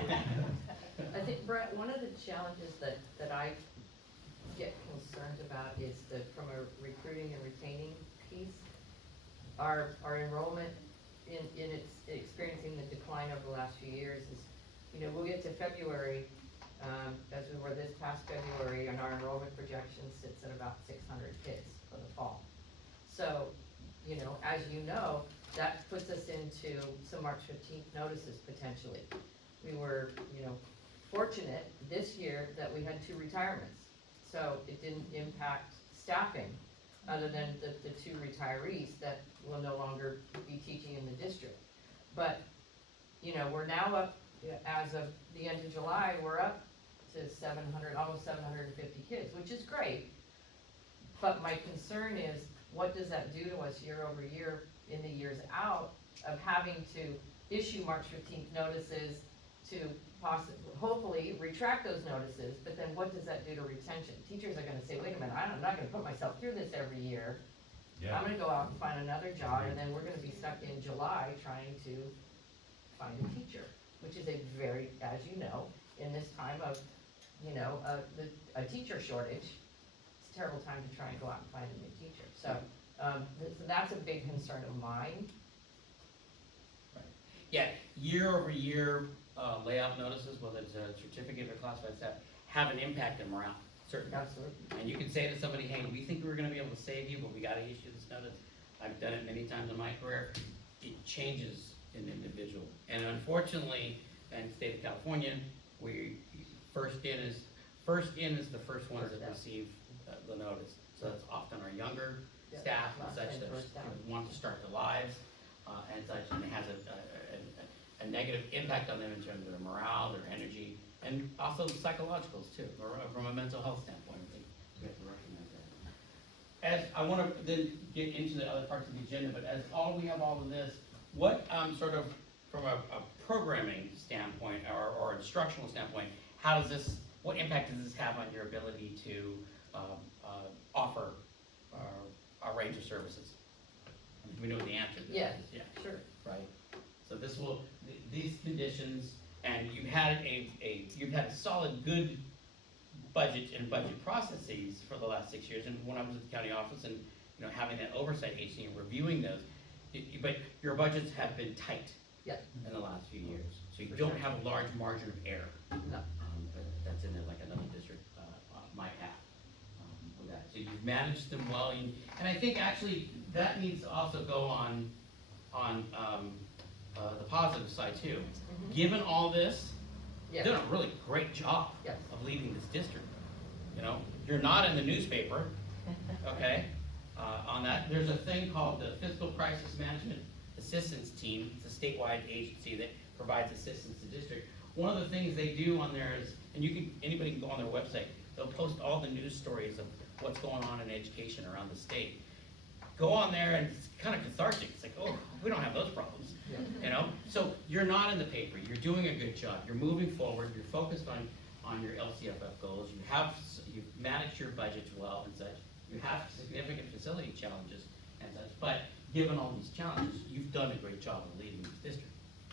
I think, Brett, one of the challenges that I get concerned about is from a recruiting and retaining piece, our enrollment in its experiencing the decline over the last few years is, we'll get to February, as we were this past February, and our enrollment projection sits at about 600 kids for the fall. So, as you know, that puts us into some March 15th notices potentially. We were, fortunate this year that we had 2 retirements, so it didn't impact staffing, other than the 2 retirees that will no longer be teaching in the district. But, we're now up, as of the end of July, we're up to 700, almost 750 kids, which is great. But my concern is, what does that do to us year over year in the years out of having to issue March 15th notices to hopefully retract those notices, but then what does that do to retention? Teachers are gonna say, wait a minute, I'm not gonna put myself through this every year. Yeah. I'm gonna go out and find another job, and then we're gonna be stuck in July trying to find a teacher, which is a very, as you know, in this time of, a teacher shortage, it's a terrible time to try and go out and find a new teacher. So, so that's a big concern of mine. Yeah, year over year, layoff notices, whether it's a certificate or classified staff, have an impact on morale, certainly. Absolutely. And you can say to somebody, hey, we think we're gonna be able to save you, but we gotta issue this notice. I've done it many times in my career. It changes an individual. And unfortunately, in the state of California, first in is the first ones that receive the notice. So that's often our younger staff and such that want to start their lives, and such, and it has a negative impact on them in terms of their morale, their energy, and also the psychologicals too, or from a mental health standpoint. I think we have to recognize that. As I want to then get into the other parts of the agenda, but as we have all of this, what sort of from a programming standpoint or instructional standpoint, what impact does this have on your ability to offer a range of services? We know the answer to that. Yes, Yeah, sure. right? So this will, these conditions, and you've had solid, good budget and budget processes for the last 6 years, and when I was at the county office and, having that oversight agency and reviewing those, but your budgets have been tight. Yeah. In the last few years, so you For don't sure. have a large margin of error. No. That's in it like another district, might have, with that. So you've managed them well, and I think actually that needs to also go on, the positive side too. Mhm. Given all this, Yeah. you've done a really great job Yes. of leading this district. You're not in the newspaper, okay, on that. There's a thing called the Fiscal Crisis Management Assistance Team. It's a statewide agency that provides assistance to district. One of the things they do on there is, and anybody can go on their website, they'll post all the news stories of what's going on in education around the state. Go on there and it's kind of cathartic. It's like, oh, we don't have those problems, So you're not in the paper. You're doing a good job. You're moving forward. You're focused on your LCFF goals. You've managed your budgets well and such. You have significant facility challenges and such, but given all these challenges, you've done a great job of leading this district.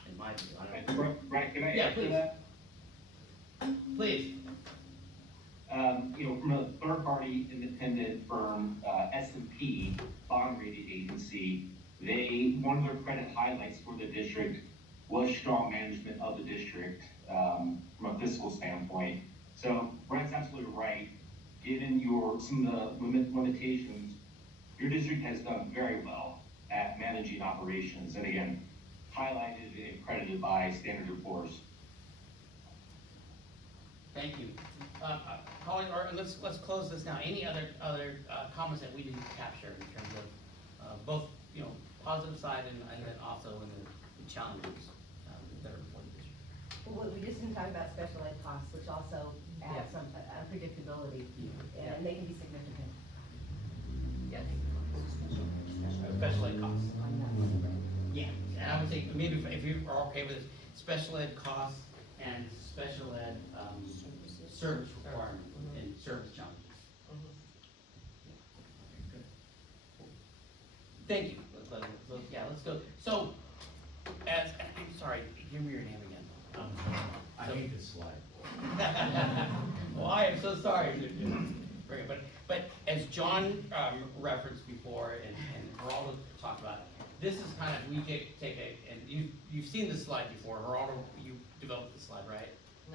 in my view. I don't know. Right, can I Yeah, answer please. that? Please. From a third-party independent firm, S&P bond rating agency, one of their credit highlights for the district was strong management of the district, from a fiscal standpoint. So Brad's absolutely right. Given some of the limitations, your district has done very well at managing operations, and again, highlighted and accredited by Standard & Poor's. Thank you. Colin, or let's close this now. Any other comments that we didn't capture in terms of both, positive side and then also in the challenges that are before the district? Well, we just didn't talk about special ed costs, which also add some unpredictability, and they can be significant. Yes. Special ed costs. Yeah, and I would say, maybe if you are okay with it, special ed costs and special ed, service requirement and service challenges. Good. Thank you. Let's go. So, I'm sorry, give me your name again. I hate this slide. Well, I am so sorry. But as John referenced before, and Geraldo talked about, this is kind of, we take and you've seen this slide before. Geraldo, you developed the slide, right?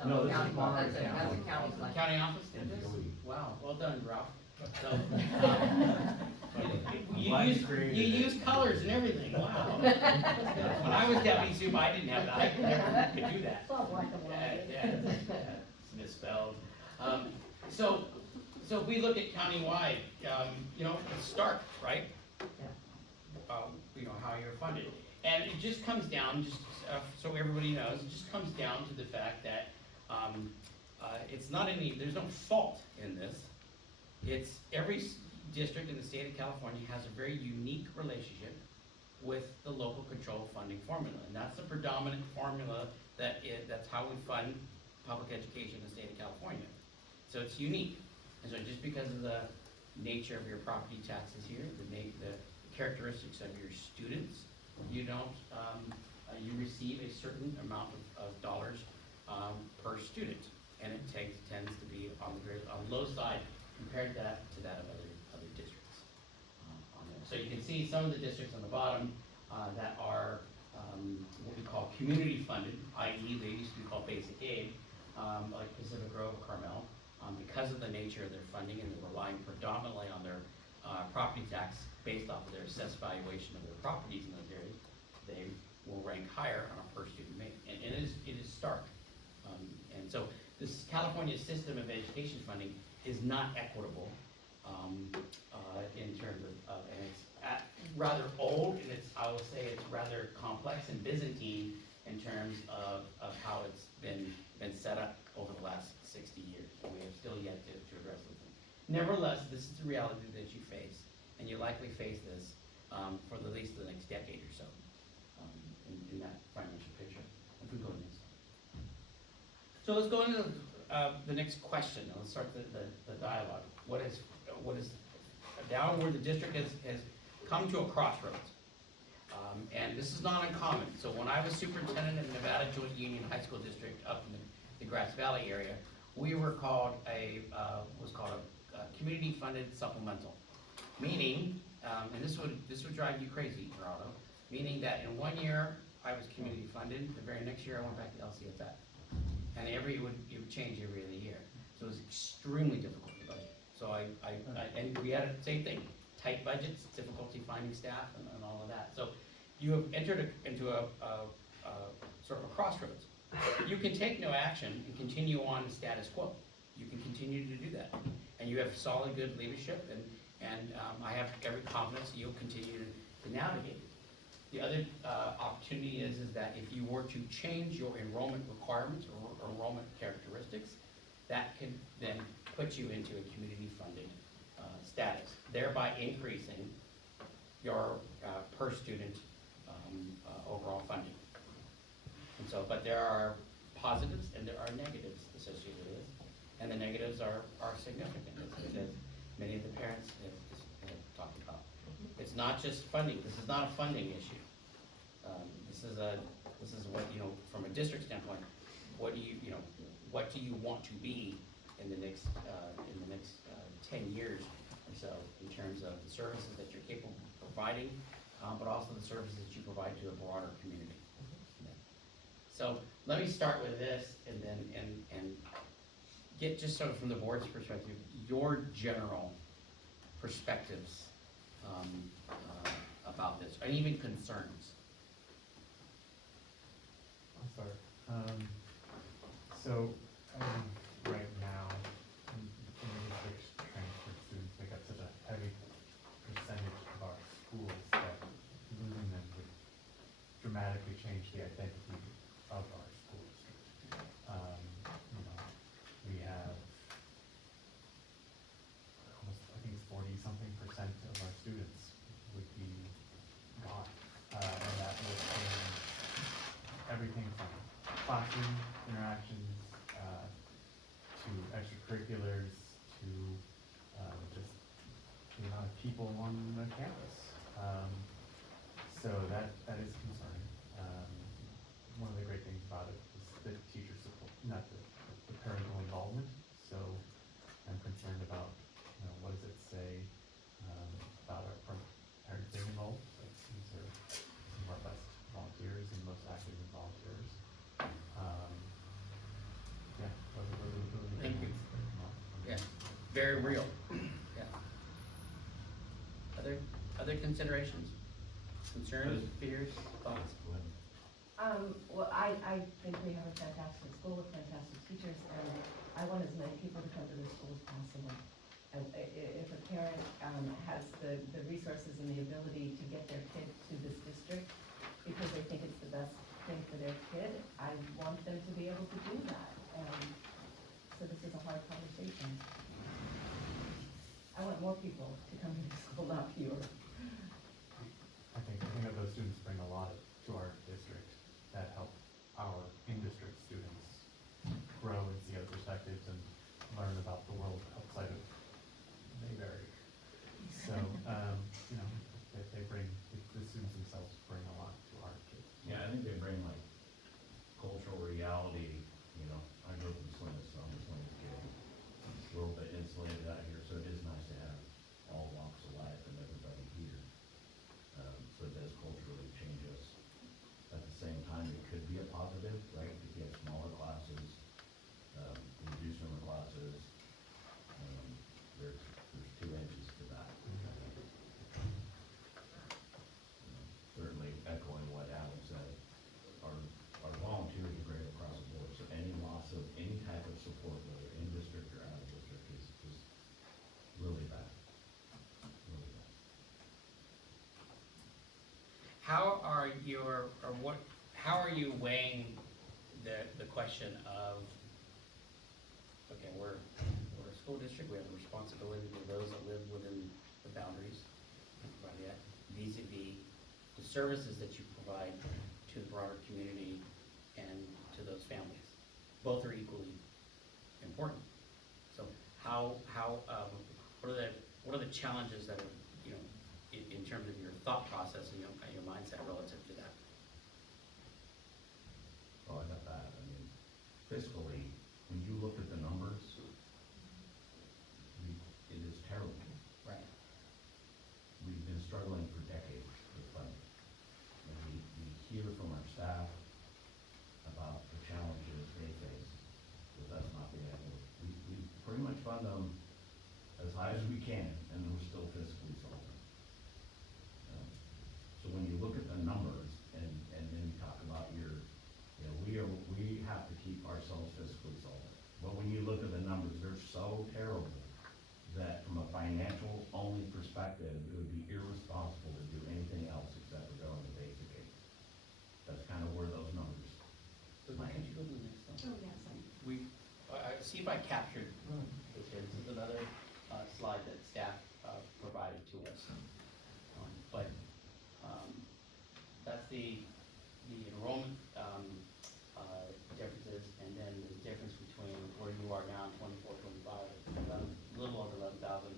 No, this is Monterey Monterey County. County. County slide. County office did this? NCOE. Wow, well done, Ralph. So, I'm glad you created you it. use colors and everything, wow. When I was deputy super, I didn't have that, I never could do that. It's all black and white. Yeah, it's misspelled. So if we look at countywide, it's stark, right? How you're funded. And it just comes down, so everybody knows, it just comes down to the fact that, there's no fault in this. It's every district in the state of California has a very unique relationship with the local control funding formula. And that's the predominant formula that's how we fund public education in the state of California. So it's unique. And so just because of the nature of your property taxes here, the characteristics of your students, you receive a certain amount of dollars per student. And it tends to be on the low side compared to that of other districts. So you can see some of the districts on the bottom that are what we call community funded, i.e. they used to be called basic aid, like Pacific Grove, Carmel, because of the nature of their funding and they're relying predominantly on their property tax based off of their assessed valuation of their properties in those areas, they will rank higher on a per student rate. And it is stark. And so this California system of education funding is not equitable in terms of and it's rather old, and I will say it's rather complex and Byzantine in terms of how it's been set up over the last 60 years. And we have still yet to address those things. Nevertheless, this is the reality that you face, and you likely face this for at least the next decade or so in that financial picture. If we go to the next. So let's go into the next question. Let's start the dialogue. What is down where the district has come to a crossroads? And this is not uncommon. So when I was superintendent in Nevada Joint Union High School District up in the Grass Valley area, we were called a community-funded supplemental, meaning, and this would drive you crazy, Geraldo, meaning that in 1 year I was community funded, the very next year I went back to LCFF. And it would change every other year. So it was extremely difficult to budget. So and we had the same thing, tight budgets, difficulty finding staff and all of that. So you have entered into a sort of a crossroads. You can take no action and continue on status quo. You can continue to do that. And you have solid, good leadership and I have every confidence that you'll continue to navigate it. The other opportunity is that if you were to change your enrollment requirements or enrollment characteristics, that can then put you into a community-funded status, thereby increasing your per student overall funding. And so, but there are positives and there are negatives associated with this, and the negatives are significant, as many of the parents have talked about. It's not just funding. This is not a funding issue. This is this is what, you know, from a district standpoint, what do you, you know, what do you want to be in the next 10 years or so, in terms of the services that you're capable of providing, but also the services that you provide to a broader community. So let me start with this, and then, and get just sort of from the board's perspective, your general perspectives about this, and even concerns. I'll start. So, right now, in the district, transfer students make up such a heavy percentage of our schools that losing them would dramatically change the identity of our schools. You know, we have almost, I think it's 40-something% of our students would be gone. And that would change everything from classroom interactions, to extracurriculars, to, just the amount of people on the campus. So that is concerning. One of the great things about it is the teacher support, not the parental involvement. So I'm concerned about, you know, what does it say, about our parents being involved? Like, these are some of our best volunteers and most active volunteers. Yeah, those are the Thank you. things that come up. Yeah, very real. Yeah. Other considerations, concerns, fears, thoughts? Well, I think we have a fantastic school with fantastic teachers, and I want as many people to come to this school as possible. And if a parent, has the resources and the ability to get their kid to this district because they think it's the best thing for their kid, I want them to be able to do that. So this is a hard conversation. I want more people to come to the school, not fewer. I think that those students bring a lot to our district that help our in-district students grow and see other perspectives and learn about the world outside of Mayberry. So, you know, they bring, the students themselves bring a lot to our kids. Yeah, I think they bring like cultural reality, you know, I grew up in Salinas, so I'm a Salinas kid. It's a little bit insulated out here, so it is nice to have all walks of life and everybody here. So it does culturally change us. At the same time, it could be a positive, right, if you have smaller classes, reduce number of classes. There's two edges to that. Certainly echoing what Adam said, our volunteers are great across the board, so any loss of any type of support, whether in district or out of district, is really bad. Really bad. How are how are you weighing the question of, okay, we're a school district, we have a responsibility to those that live within the boundaries, vis-a-vis the services that you provide to the broader community and to those families. Both are equally important. So what are the challenges that are, you know, in terms of your thought process and your mindset relative to that? Oh, I got that. I mean, fiscally, when you look at the numbers, it is terrible. Right. We've been struggling for decades with funding. And we hear from our staff about the challenges they face with us not being able, we pretty much fund them as high as we can, and we're still fiscally solvent. So when you look at the numbers, and then you talk about we have to keep ourselves fiscally solvent. But when you look at the numbers, they're so terrible that from a financial only perspective, it would be irresponsible to do anything else except for going to basic aid. That's kind of where those numbers. Mike, could you go to the next one? Oh, yes, See if I captured, okay, this is another slide that staff provided to us. That's the enrollment differences, and then the difference between where you are now in 24, 25, a little over 11,000.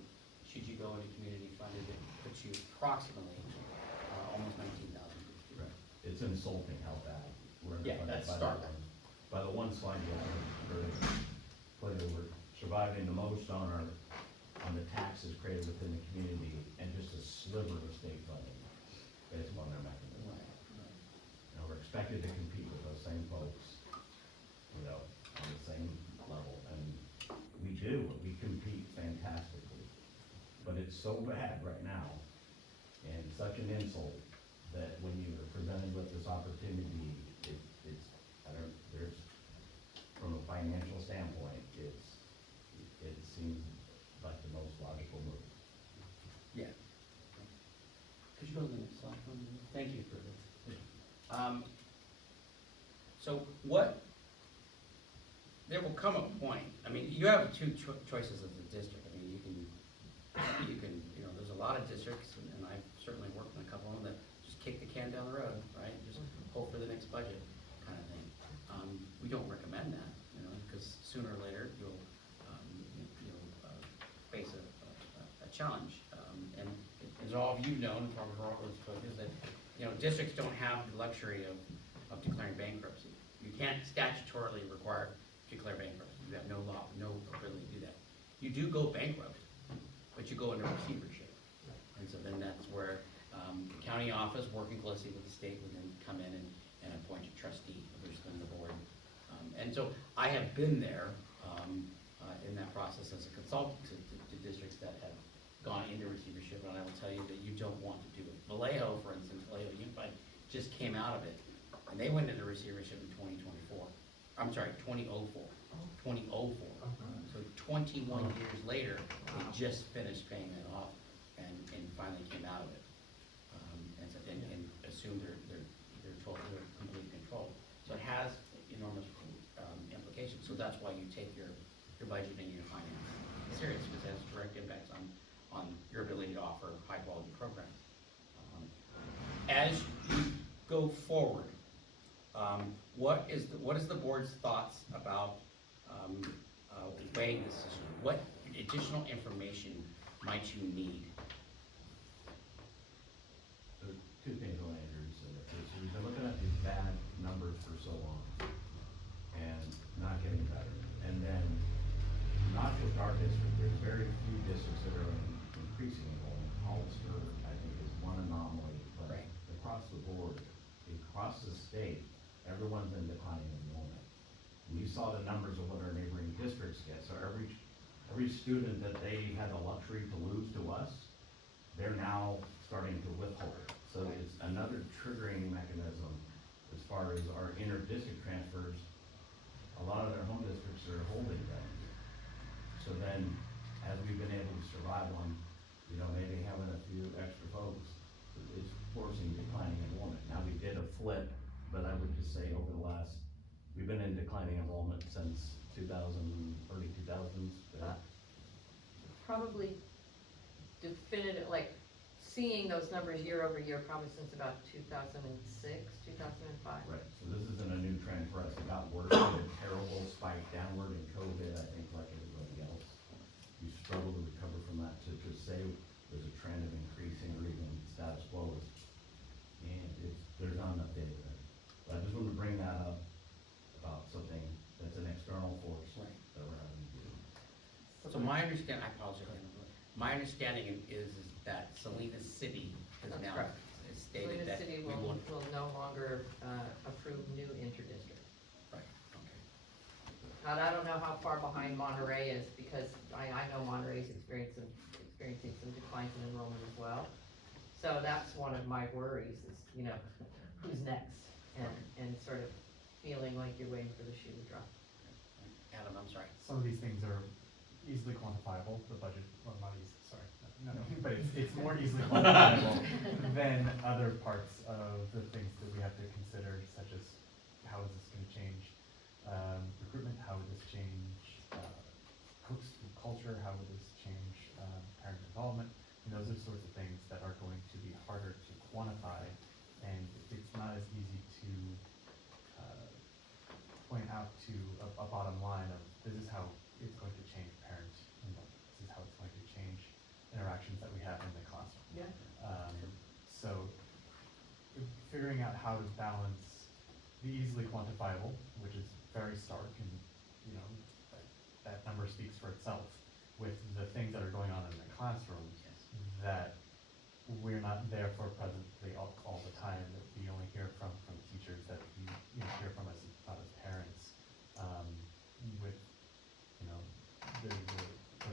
Should you go into community funded, it puts you approximately almost 19,000. Right. It's insulting how bad Yeah, underfunded that's by start. that one. By the one slide you have, where we're surviving the most on the taxes created within the community, and just a sliver of state funding based on their mechanism. And we're expected to compete with those same folks, you know, on the same level, and we do, we compete fantastically. But it's so bad right now, and such an insult, that when you are presented with this opportunity, from a financial standpoint, it seems like the most logical move. Yeah. Could you go to the next slide? Thank you for this. So there will come a point, I mean, you have two choices as a district. I mean, you can, there's a lot of districts, and I've certainly worked in a couple of them, that just kick the can down the road, right? Just hope for the next budget kind of thing. We don't recommend that, because sooner or later, you'll face a challenge. And as all of you know, and probably all of us is that, districts don't have the luxury of declaring bankruptcy. You can't statutorily require to declare bankruptcy. You have no law, no ability to do that. You do go bankrupt, but you go into receivership. And so then that's where the county office, working closely with the state, would then come in and appoint a trustee, which is then the board. And so I have been there in that process as a consultant to districts that have gone into receivership, and I will tell you that you don't want to do it. Vallejo, for instance, Vallejo Unified just came out of it, and they went into receivership in 2004. I'm sorry, 2004. 2004. So 21 years later, they just finished paying that off and finally came out of it. And assumed their complete control. So it has enormous implications. So that's why you take your budget and your finance serious, because it has direct impacts on your ability to offer high quality programs. As you go forward, what is the board's thoughts about weighing this issue? What additional information might you need? So two things on Andrew said. So we've been looking at these bad numbers for so long and not getting better. And then, not just our district, there's very few districts that are increasing enrollment. Hollister, I think, is one anomaly, but Right. across the board, across the state, everyone's in declining enrollment. We saw the numbers of what our neighboring districts get, so every student that they had the luxury to lose to us, they're now starting to withhold. So it's another triggering mechanism as far as our inter-district transfers. A lot of their home districts are holding them. So then, as we've been able to survive on, maybe having a few extra folks, it's forcing declining enrollment. Now, we did a flip, but I would just say we've been in declining enrollment since early 2000s. Probably definitive, like, seeing those numbers year over year, probably since about 2006, 2005. Right, so this isn't a new trend for us. It got worse, we had a terrible spike downward in COVID, I think, like everybody else. We struggled to recover from that. To say there's a trend of increasing or even status quo and there's not enough data there. But I just wanted to bring that up about something that's an external force Right. that we're having to do. So my understanding, I apologize, my understanding is that Salinas City has That's now correct. stated that City we will will. no longer approve new interdistrict. Right, okay. And I don't know how far behind Monterey is, because I know Monterey's experiencing some declines in enrollment as well. So that's one of my worries is, who's next? And sort of feeling like you're waiting for the shoe to drop. Adam, I'm sorry. Some of these things are easily quantifiable, the budget, well, not easy, sorry, no, but it's more easily quantifiable than other parts of the things that we have to consider, such as how is this gonna change recruitment, how would this change cook school culture, how would this change parent involvement, and those are sorts of things that are going to be harder to quantify, and it's not as easy to point out to a bottom line of this is how it's going to change parent involvement, this is how it's going to change interactions that we have in the classroom. Yeah. So figuring out how to balance be easily quantifiable, which is very stark, and, you know, that number speaks for itself, with the things that are going on in the classroom, that we're not there for presently all the time, that we only hear from teachers, that we, you know, hear from us as parents, with, you know, the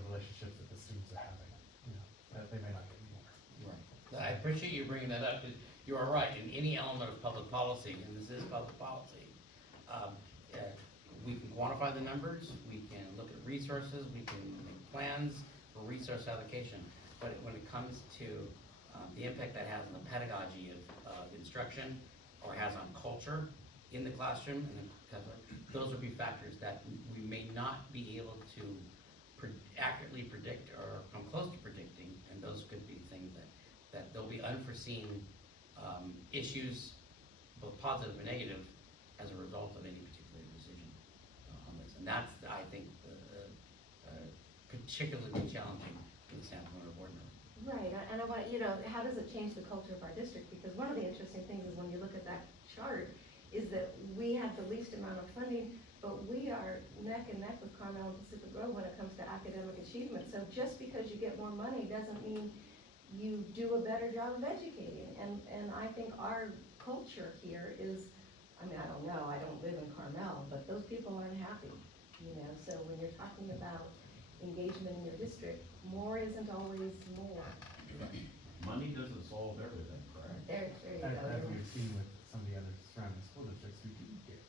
relationships that the students are having, you know, that they may not get anymore. I appreciate you bringing that up, 'cause you are right, in any element of public policy, and this is public policy, we can quantify the numbers, we can look at resources, we can make plans for resource allocation, but when it comes to the impact that has on the pedagogy of instruction, or has on culture in the classroom, and those would be factors that we may not be able to accurately predict or come close to predicting, and those could be things that there'll be unforeseen issues, both positive and negative, as a result of any particular decision on this. And that's, I think, particularly challenging for the San Antonio board member. Right, and I want, you know, how does it change the culture of our district? Because one of the interesting things is when you look at that chart, is that we have the least amount of funding, but we are neck and neck with Carmel and Pacific Grove when it comes to academic achievement. So just because you get more money doesn't mean you do a better job of educating. And I think our culture here is, I mean, I don't know, I don't live in Carmel, but those people aren't happy, you know? So when you're talking about engagement in your district, more isn't always more. Money doesn't solve everything, correct? There you go. As we've seen with some of the other surrounding school districts, we do get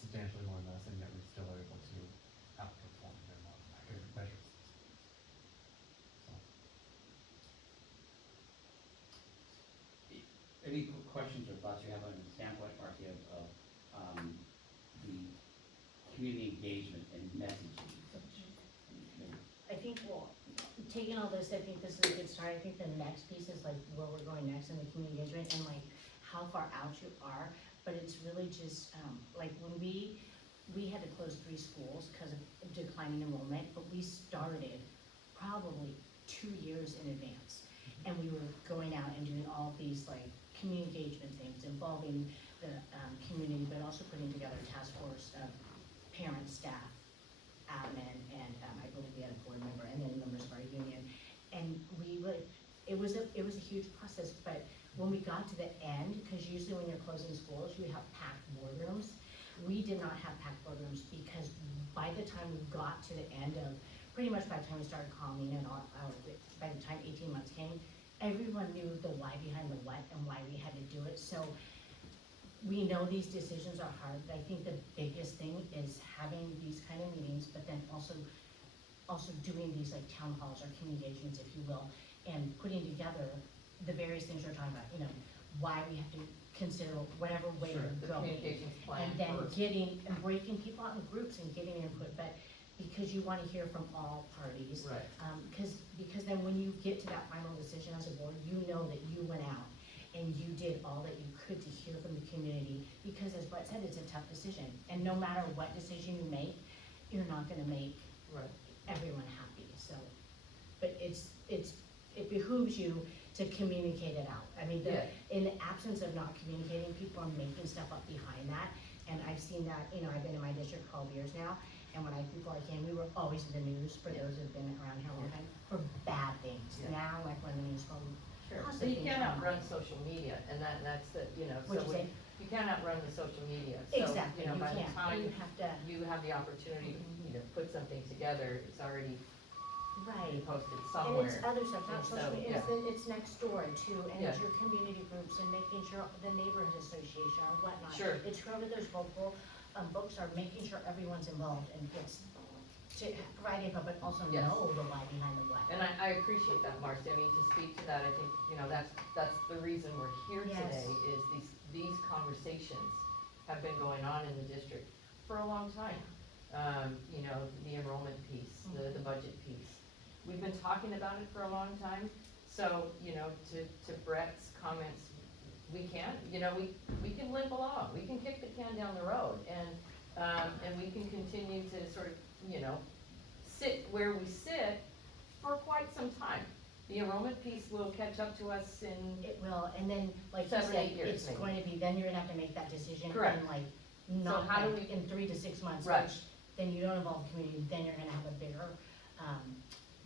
substantially more than us, and yet we still are able to outperform them on academic measures. So, Any questions or thoughts you have on the standpoint, Marcy, of the community engagement and messaging? I think, well, taking all this, I think this is a good start. I think the next piece is like where we're going next in the community engagement and like how far out you are. But it's really just, like when we had to close 3 schools because of declining enrollment, but we started probably 2 years in advance. And we were going out and doing all these like community engagement things involving the community, but also putting together a task force of parents, staff, admin, and I believe we had a board member, and then members of our union. And it was a huge process, but when we got to the end, because usually when you're closing schools, you have packed boardrooms. We did not have packed boardrooms because by the time we got to the end of, pretty much by the time we started calming and all, by the time 18 months came, everyone knew the why behind the what and why we had to do it. So we know these decisions are hard, but I think the biggest thing is having these kind of meetings, but then also doing these like town halls or communications, if you will, and putting together the various things we're talking about, you know, why we have to consider whatever way Sure, we're the going. communications plan And then first. getting, and breaking people out in groups and getting input, but because you wanna hear from all parties. Right. Because then when you get to that final decision as a board, you know that you went out and you did all that you could to hear from the community, because as Brett said, it's a tough decision. And no matter what decision you make, you're not gonna make Right. everyone happy, so. But it behooves you to communicate it out. I mean, Yeah. in the absence of not communicating, people are making stuff up behind that. And I've seen that, you know, I've been in my district 12 years now, and before I came, we were always in the news, for those who've been around here a long time, for bad things. Yeah. Now, like, when the news from Sure, so positive you things can't come outrun out. social media, and that's the, you know, What'd you say? you can't outrun the social media. So, Exactly, you know, you by the can't, time you have to, you have the opportunity to, you know, put something together, it's already right. posted And somewhere. it's other stuff, not And social so, media, it's next door too, and Yeah. it's your community groups and making sure the neighborhood association or whatnot. Sure. It's whoever those vocal, books are, making sure everyone's involved and gets to provide info, but also Yes. know the why behind the what. And I appreciate that, Marcy. I mean, to speak to that, I think, you know, that's the reason we're here Yes. today, is these conversations have been going on in the district for a long time. You know, the enrollment piece, the budget piece. We've been talking about it for a long time, so, you know, to Brett's comments, we can, you know, we can limp along, we can kick the can down the road, and we can continue to sort of, you know, sit where we sit for quite some time. The enrollment piece will catch up to us in, It will, and then, like you 7, 8 said, years, it's maybe. going to be, then you're gonna have to make that decision Correct. in like, not how do like in 3 to 6 months, Right. which then you don't involve the community, then you're gonna have a bigger,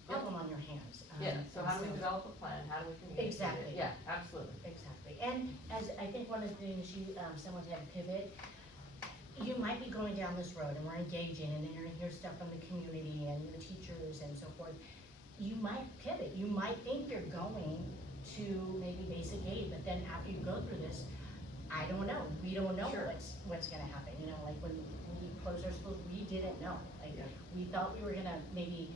problem on your hands. yeah, so how do we and develop a plan, how do we communicate it? Exactly. Yeah, absolutely. Exactly, and as, I think one of the things you, someone said pivot, you might be going down this road and we're engaging, and then you're gonna hear stuff from the community and the teachers and so forth. You might pivot, you might think you're going to maybe basic aid, but then after you go through this, I don't know, we don't know Sure. what's gonna happen, you know, like when we closed our schools, we didn't know. Like, Yeah. we thought we were gonna maybe,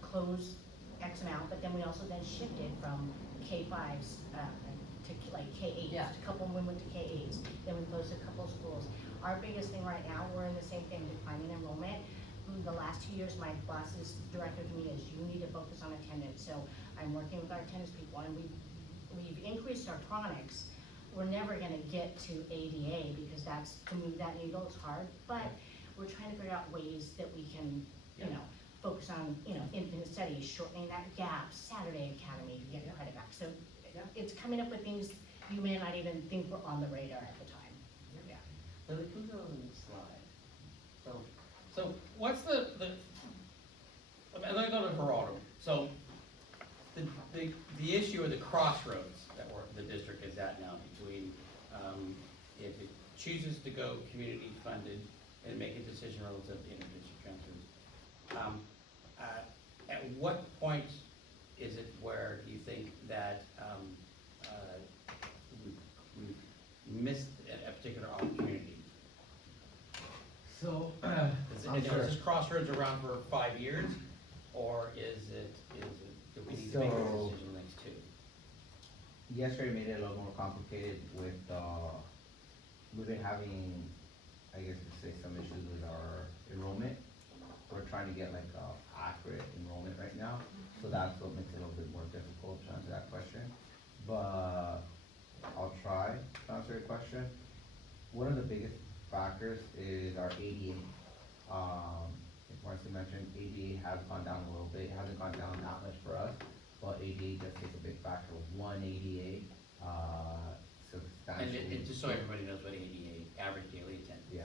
close X amount, but then we also then shifted from K-5s, to like K-8s. Yeah. A couple of them went to K-8s, then we closed a couple of schools. Our biggest thing right now, we're in the same thing, declining enrollment. The last 2 years, my boss's directive to me is, you need to focus on attendance. So I'm working with our attendance people, and we've increased our chronics. We're never gonna get to ADA, because that's, to move that needle is hard, but we're trying to figure out ways that we can, you know, focus on, you know, infinite studies, shortening that gap, Saturday Academy to get credit back. So it's coming up with things you may not even think were on the radar at the time. Yeah. Lily, can we go to the next slide? So what's the, let me go to Geraldo. So the issue of the crossroads that the district is at now between, if it chooses to go community funded and make a decision relative to interdistrict transfers. At what point is it where you think that, we've missed a particular opportunity? So, Is I'm it, sure. is this crossroads around for 5 years, or is it, do we need to make this So- decision in the next 2? yesterday made it a little more complicated with, we've been having, I guess you could say, some issues with our enrollment. We're trying to get like accurate enrollment right now, so that's what makes it a little bit more difficult to answer that question. But I'll try to answer your question. One of the biggest factors is our ADA. Like Marcy mentioned, ADA has gone down a little bit. It hasn't gone down that much for us, but ADA does take a big factor. One ADA, And substantially. just so everybody knows what ADA, average daily attendance. Yeah,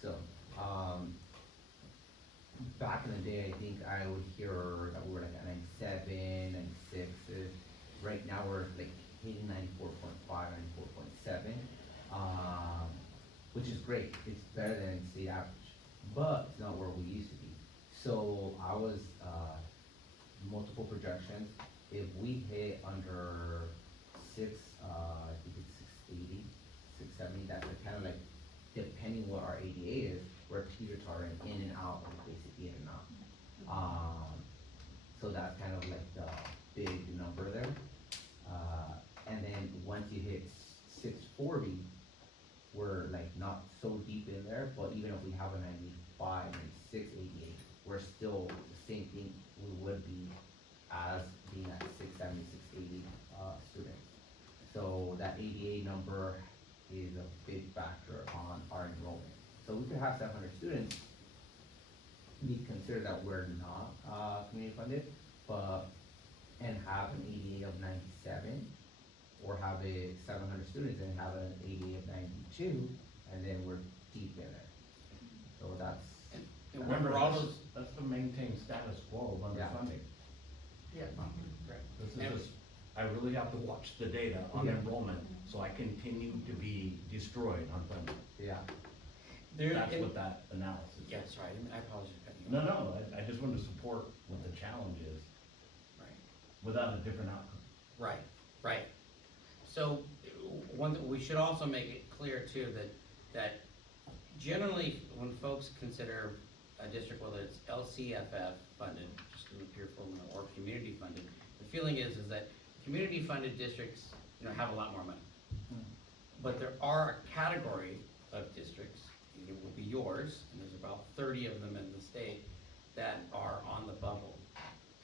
so, back in the day, I think I would hear that we were like at 97, 96. Right now, we're like hitting 94.5, 94.7, which is great. It's better than state average, but it's not where we used to be. So I was, multiple projections. If we hit under 6, I think it's 680, 670, that's kind of like, depending what our ADA is, we're teeter-tottering in and out of basically in and out. So that's kind of like the big number there. And then once you hit 640, we're like not so deep in there, but even if we have a 95, 96 ADA, we're still the same thing we would be as being at 670, 680 students. So that ADA number is a big factor on our enrollment. So we could have 700 students, we consider that we're not community funded, but, and have an ADA of 97, or have a 700 students and have an ADA of 92, and then we're deep in it. So that's. And Remember, remember all those, that's to maintain status quo of Yeah. underfunding. Yeah. This And- is just, I really have to watch the data on Yeah. enrollment, so I continue to be destroyed on funding. Yeah. That's what that analysis is. yeah, sorry, I apologize for cutting you No, off. no, I just wanted to support what the challenge is Right. without a different outcome. Right, right. So, we should also make it clear too, that generally, when folks consider a district, whether it's LCFF funded, just to appear full, or community funded, the feeling is that community funded districts, have a lot more money. But there are a category of districts, it will be yours, and there's about 30 of them in the state, that are on the bubble.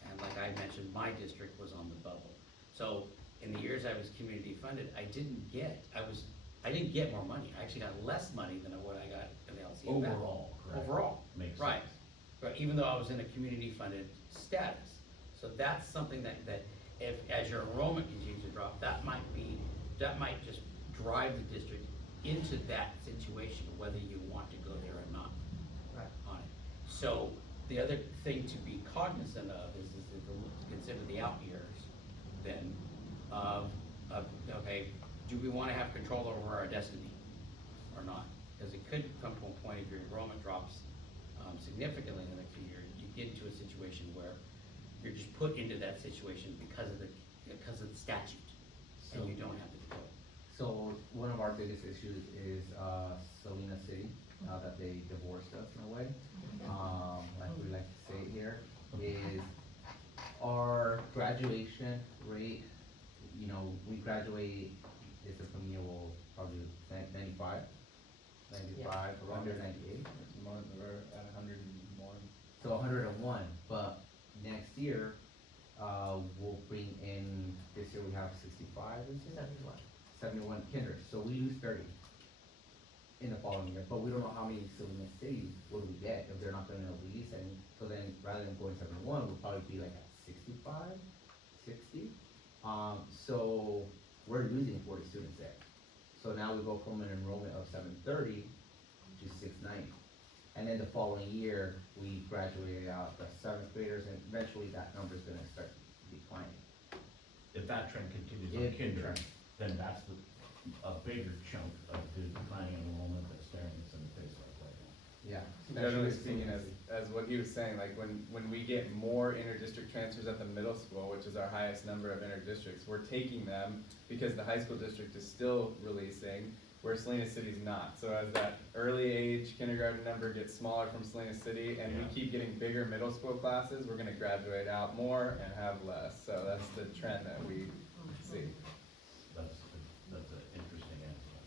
And like I mentioned, my district was on the bubble. So in the years I was community funded, I didn't get more money. I actually got less money than what I got in the LCFF. Overall, correct? Overall, Makes right. sense. But even though I was in a community funded status. So that's something that if, as your enrollment continues to drop, that might just drive the district into that situation, whether you want to go there or not. Right. On it. So the other thing to be cognizant of is to consider the out years then of, okay, do we wanna have control over our destiny or not? Because it could come to a point if your enrollment drops significantly in the next few years, you get into a situation where you're just put into that situation because of the statute, and you don't have the control. So one of our biggest issues is, Salina City, now that they divorced us in a way, like we like to say here, is our graduation rate, you know, we graduate, it's a from year, well, probably 95, around there 98. We're at 101. So 101, but next year, we'll bring in, this year we have 65, is it? 71 kinders, so we lose 30 in the following year, but we don't know how many Salina cities will we get if they're not gonna release any. So then, rather than going 71, we'll probably be like at 65, 60. So we're losing 40 students there. So now we go from an enrollment of 730 to 690. And then the following year, we graduate out the 7th graders, and eventually that number's gonna start declining. If that trend continues If on kinder, trend. then that's a bigger chunk of the declining enrollment that's staring us in the face like right now. Yeah. Generally speaking, as what he was saying, like when we get more inter-district transfers at the middle school, which is our highest number of inter-districts, we're taking them because the high school district is still releasing, where Salina City's not. So as that early age kindergarten number gets smaller from Salina City, and we keep getting bigger middle school classes, we're gonna graduate out more and have less. So that's the trend that we see. That's an interesting answer.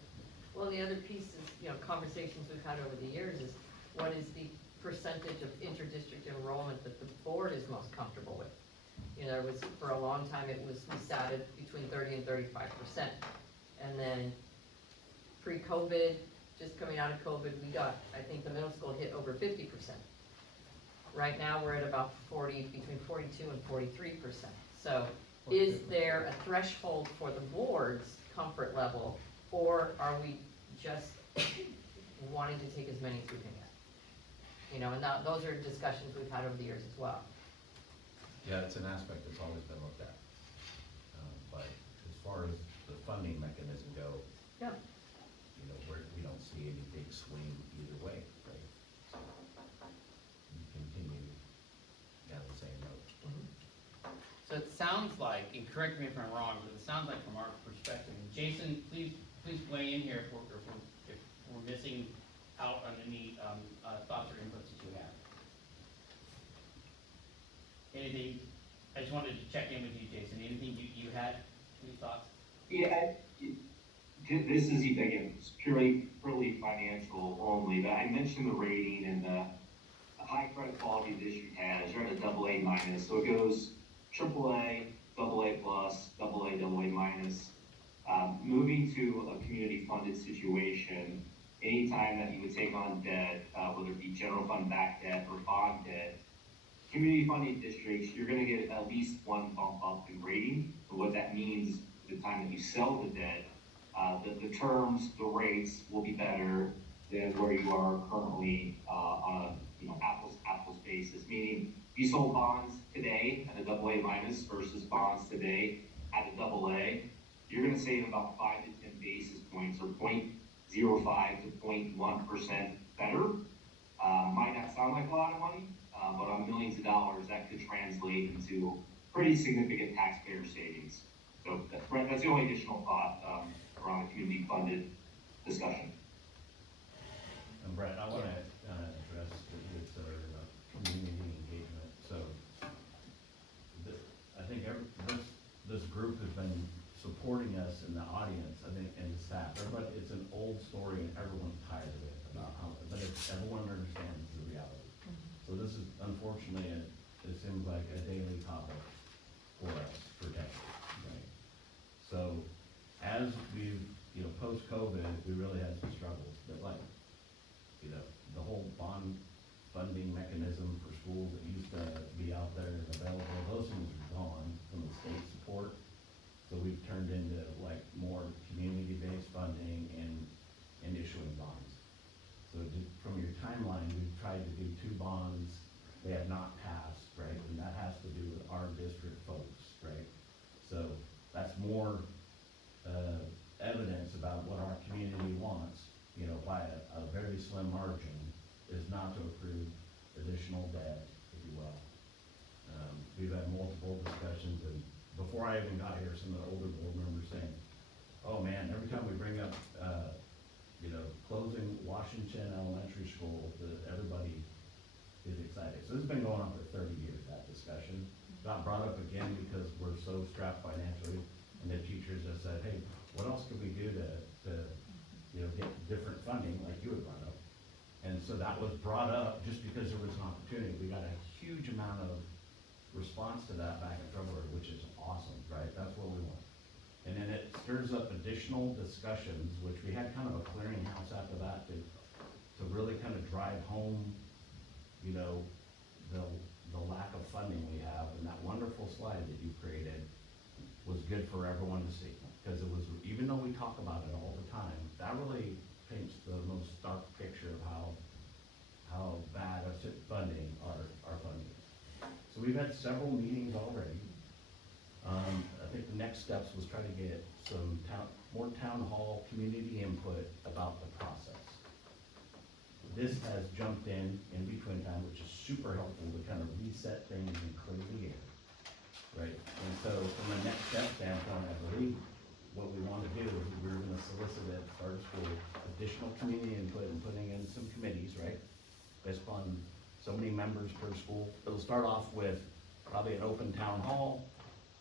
Well, the other piece is, conversations we've had over the years is, what is the percentage of inter-district enrollment that the board is most comfortable with? It was, for a long time, we sat at between 30 and 35%. And then, pre-COVID, just coming out of COVID, we got, I think the middle school hit over 50%. Right now, we're at about between 42 and 43%. So, is there a threshold for the board's comfort level, or are we just wanting to take as many as we can get? And those are discussions we've had over the years as well. Yeah, it's an aspect that's always been looked at. But as far as the funding mechanism go, Yeah. we don't see any big swing either way, right? So we continue down the same road. So it sounds like, and correct me if I'm wrong, but it sounds like from our perspective, Jason, please weigh in here if we're missing out on any thoughts or inputs that you have. Anything, I just wanted to check in with you, Jason, anything you had, any thoughts? Yeah, this is, again, it's purely financial only, but I mentioned the rating and the high credit quality the district has. You're at a AA minus, so it goes AAA, AA plus, AA minus. Moving to a community funded situation, anytime that you would take on debt, whether it be general fund backed debt or bond debt, community funded districts, you're gonna get at least one bump up in rating. But what that means, the time that you sell the debt, the terms, the rates will be better than where you are currently on a apples to apples basis. Meaning, if you sold bonds today at a AA minus versus bonds today at a AA, you're gonna save about 5 to 10 basis points, or 0.05 to 0.1% better. Might not sound like a lot of money, but on millions of dollars, that could translate into pretty significant taxpayer savings. So that's the only additional thought around the community funded discussion. And Brett, I want to address this community engagement. So I think this group has been supporting us in the audience, I think, and the staff. Everybody, it's an old story and everyone's tired of it about how, but everyone understands the reality. So this is unfortunately, it seems like a daily topic for us for decades, right? So as we've, post-COVID, we really had some struggles, but the whole bond funding mechanism for schools that used to be out there and available, those things are gone from the state support. So we've turned into like more community-based funding and issuing bonds. So from your timeline, we've tried to do 2 bonds, they have not passed, right? And that has to do with our district folks, right? So that's more, evidence about what our community wants, you know, by a very slim margin, is not to approve additional debt, if you will. We've had multiple discussions, and before I even got here, some of the older board members saying, oh man, every time we bring up, you know, closing Washington Elementary School, everybody is excited. So this has been going on for 30 years, that discussion. Got brought up again because we're so strapped financially, and the teachers have said, hey, what else could we do to you know, get different funding, like you had brought up? And so that was brought up just because there was an opportunity. We got a huge amount of response to that back in February, which is awesome, right? That's what we want. And then it stirs up additional discussions, which we had kind of a clearinghouse after that to really kind of drive home, you know, the lack of funding we have. And that wonderful slide that you created was good for everyone to see. Because it was, even though we talk about it all the time, that really paints the most stark picture of how bad funding our funding is. So we've had several meetings already. I think the next steps was try to get some more town hall community input about the process. This has jumped in between time, which is super helpful to kind of reset things and clear the air, right? And so from a next step standpoint, I believe what we want to do is we're gonna solicit at our school additional community input and putting in some committees, right? Based upon so many members per school. It'll start off with probably an open town hall,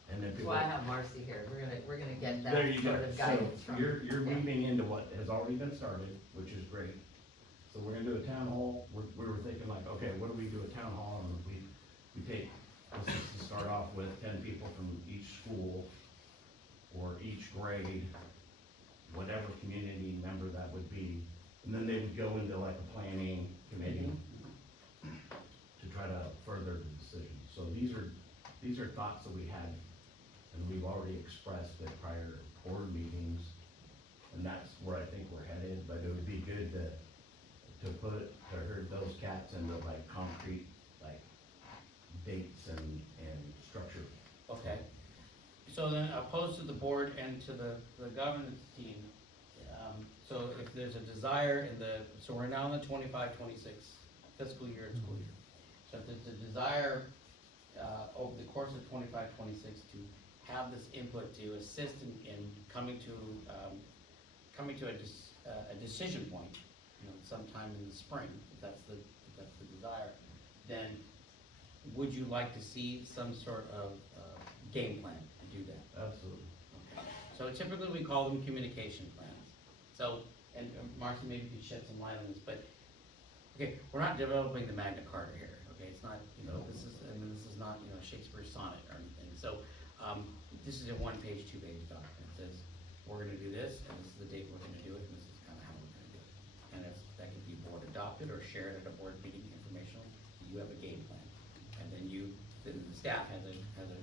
and then people. Well, I have Marcy here, we're gonna get There that you go. sort of guidance So from. you're yeah. weaving into what has already been started, which is great. So we're gonna do a town hall. We were thinking like, okay, what do we do at town hall? And we take, let's just start off with 10 people from each school or each grade, whatever community member that would be. And then they would go into like a planning committee to try to further the decision. So these are thoughts that we had, and we've already expressed at prior board meetings, and that's where I think we're headed. But it would be good to herd those cats into like concrete, like dates and structure. Okay. So then opposed to the board and to the governance team, so if there's a desire so we're now in the 25-26 fiscal year and school year. So if there's a desire, over the course of 25-26 to have this input to assist in coming to a decision point, you know, sometime in the spring, if that's the desire, then would you like to see some sort of game plan to do that? Absolutely. Okay. So typically we call them communication plans. So, and Marcy, maybe you could shed some light on this, but, okay, we're not developing the Magna Carta here, okay? It's not, you know, this is not, you know, Shakespeare's sonnet or anything. So, this is a 1-page, 2-page document. It says, we're gonna do this, and this is the date we're gonna do it, and this is kind of how we're gonna do it. And that can be board adopted or shared at a board meeting informational. You have a game plan. And then the staff has a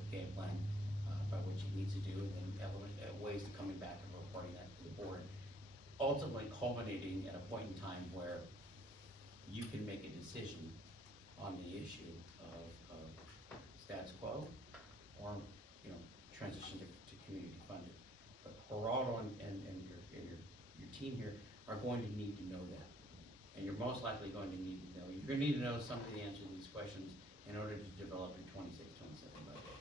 game plan, by which it needs to do, and then ways to coming back and reporting that to the board. Ultimately culminating at a point in time where you can make a decision on the issue of status quo or, you know, transition to community funded. But Geraldo and your team here are going to need to know that. And you're most likely going to need to know, you're gonna need to know some of the answers to these questions in order to develop your 26-27 budget.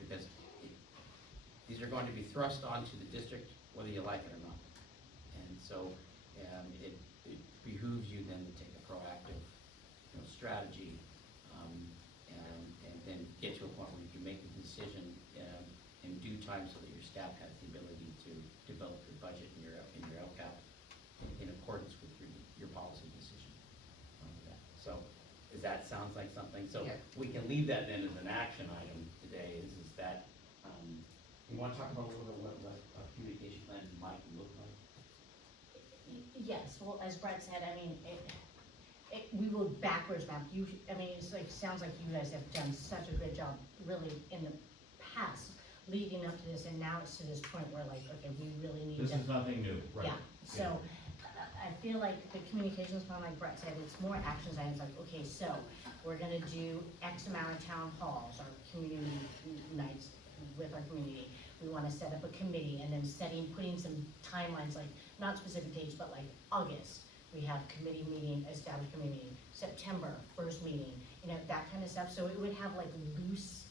Because these are going to be thrust onto the district whether you like it or not. And so it behooves you then to take a proactive, you know, strategy, and then get to a point where you can make the decision in due time so that your staff has the ability to develop your budget and your LCAP in accordance with your policy decision. So, does that sounds like something? So Yeah. we can leave that then as an action item today. Is that you want to talk about a little bit what a communication plan might look like? Yes, well, as Brett said, I mean, we will backwards map, I mean, it's like, sounds like you guys have done such a good job, really, in the past, leading up to this, and now it's to this point where like, okay, we really need to. This is nothing new, right? Yeah, so, I feel like the communications plan, like Brett said, it's more actions items, like, okay, so, we're gonna do X amount of town halls, or community nights with our community. We wanna set up a committee, and then putting some timelines, like, not specific dates, but like August, we have committee meeting, established committee meeting, September, first meeting, you know, that kind of stuff, so it would have like loose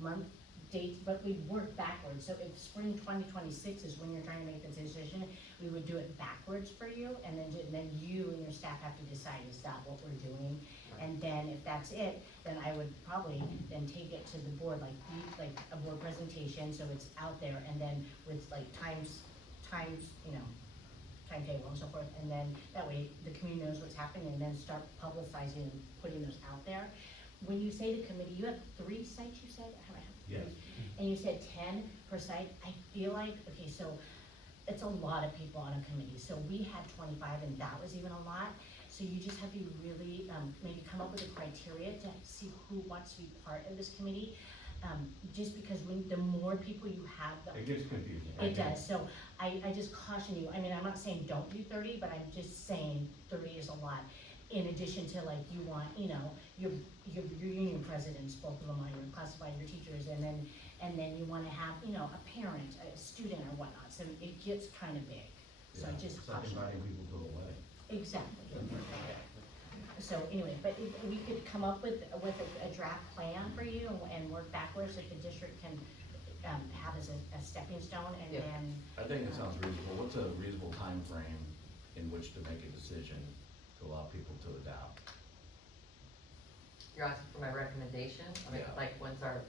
month dates, but we work backwards, so if spring 2026 is when you're trying to make the decision, we would do it backwards for you, and then you and your staff have to decide, is that what we're doing? And then if that's it, then I would probably then take it to the board, like a board presentation, so it's out there, and then with like times, you know, timetable and so forth, and then that way the community knows what's happening, and then start publicizing and putting those out there. When you say the committee, you have 3 sites, you said? Yes. And you said 10 per site, I feel like, okay, so it's a lot of people on a committee, so we had 25 and that was even a lot. So you just have to really, maybe come up with a criteria to see who wants to be part of this committee. Just because the more people you have, It gets confusing. it does, so I just caution you, I mean, I'm not saying don't do 30, but I'm just saying 30 is a lot. In addition to like, you want, you know, your union presidents, both of them on your classify your teachers, and then you wanna have, you know, a parent, a student or whatnot, so it gets kinda big. So I just It's like caution. inviting people to a wedding. Exactly. So anyway, but if we could come up with a draft plan for you and work backwards that the district can, have as a stepping stone, and Yeah. then. I think it sounds reasonable. What's a reasonable time frame in which to make a decision to allow people to adapt? You're asking for my recommendation? I mean, Yeah. like, when's our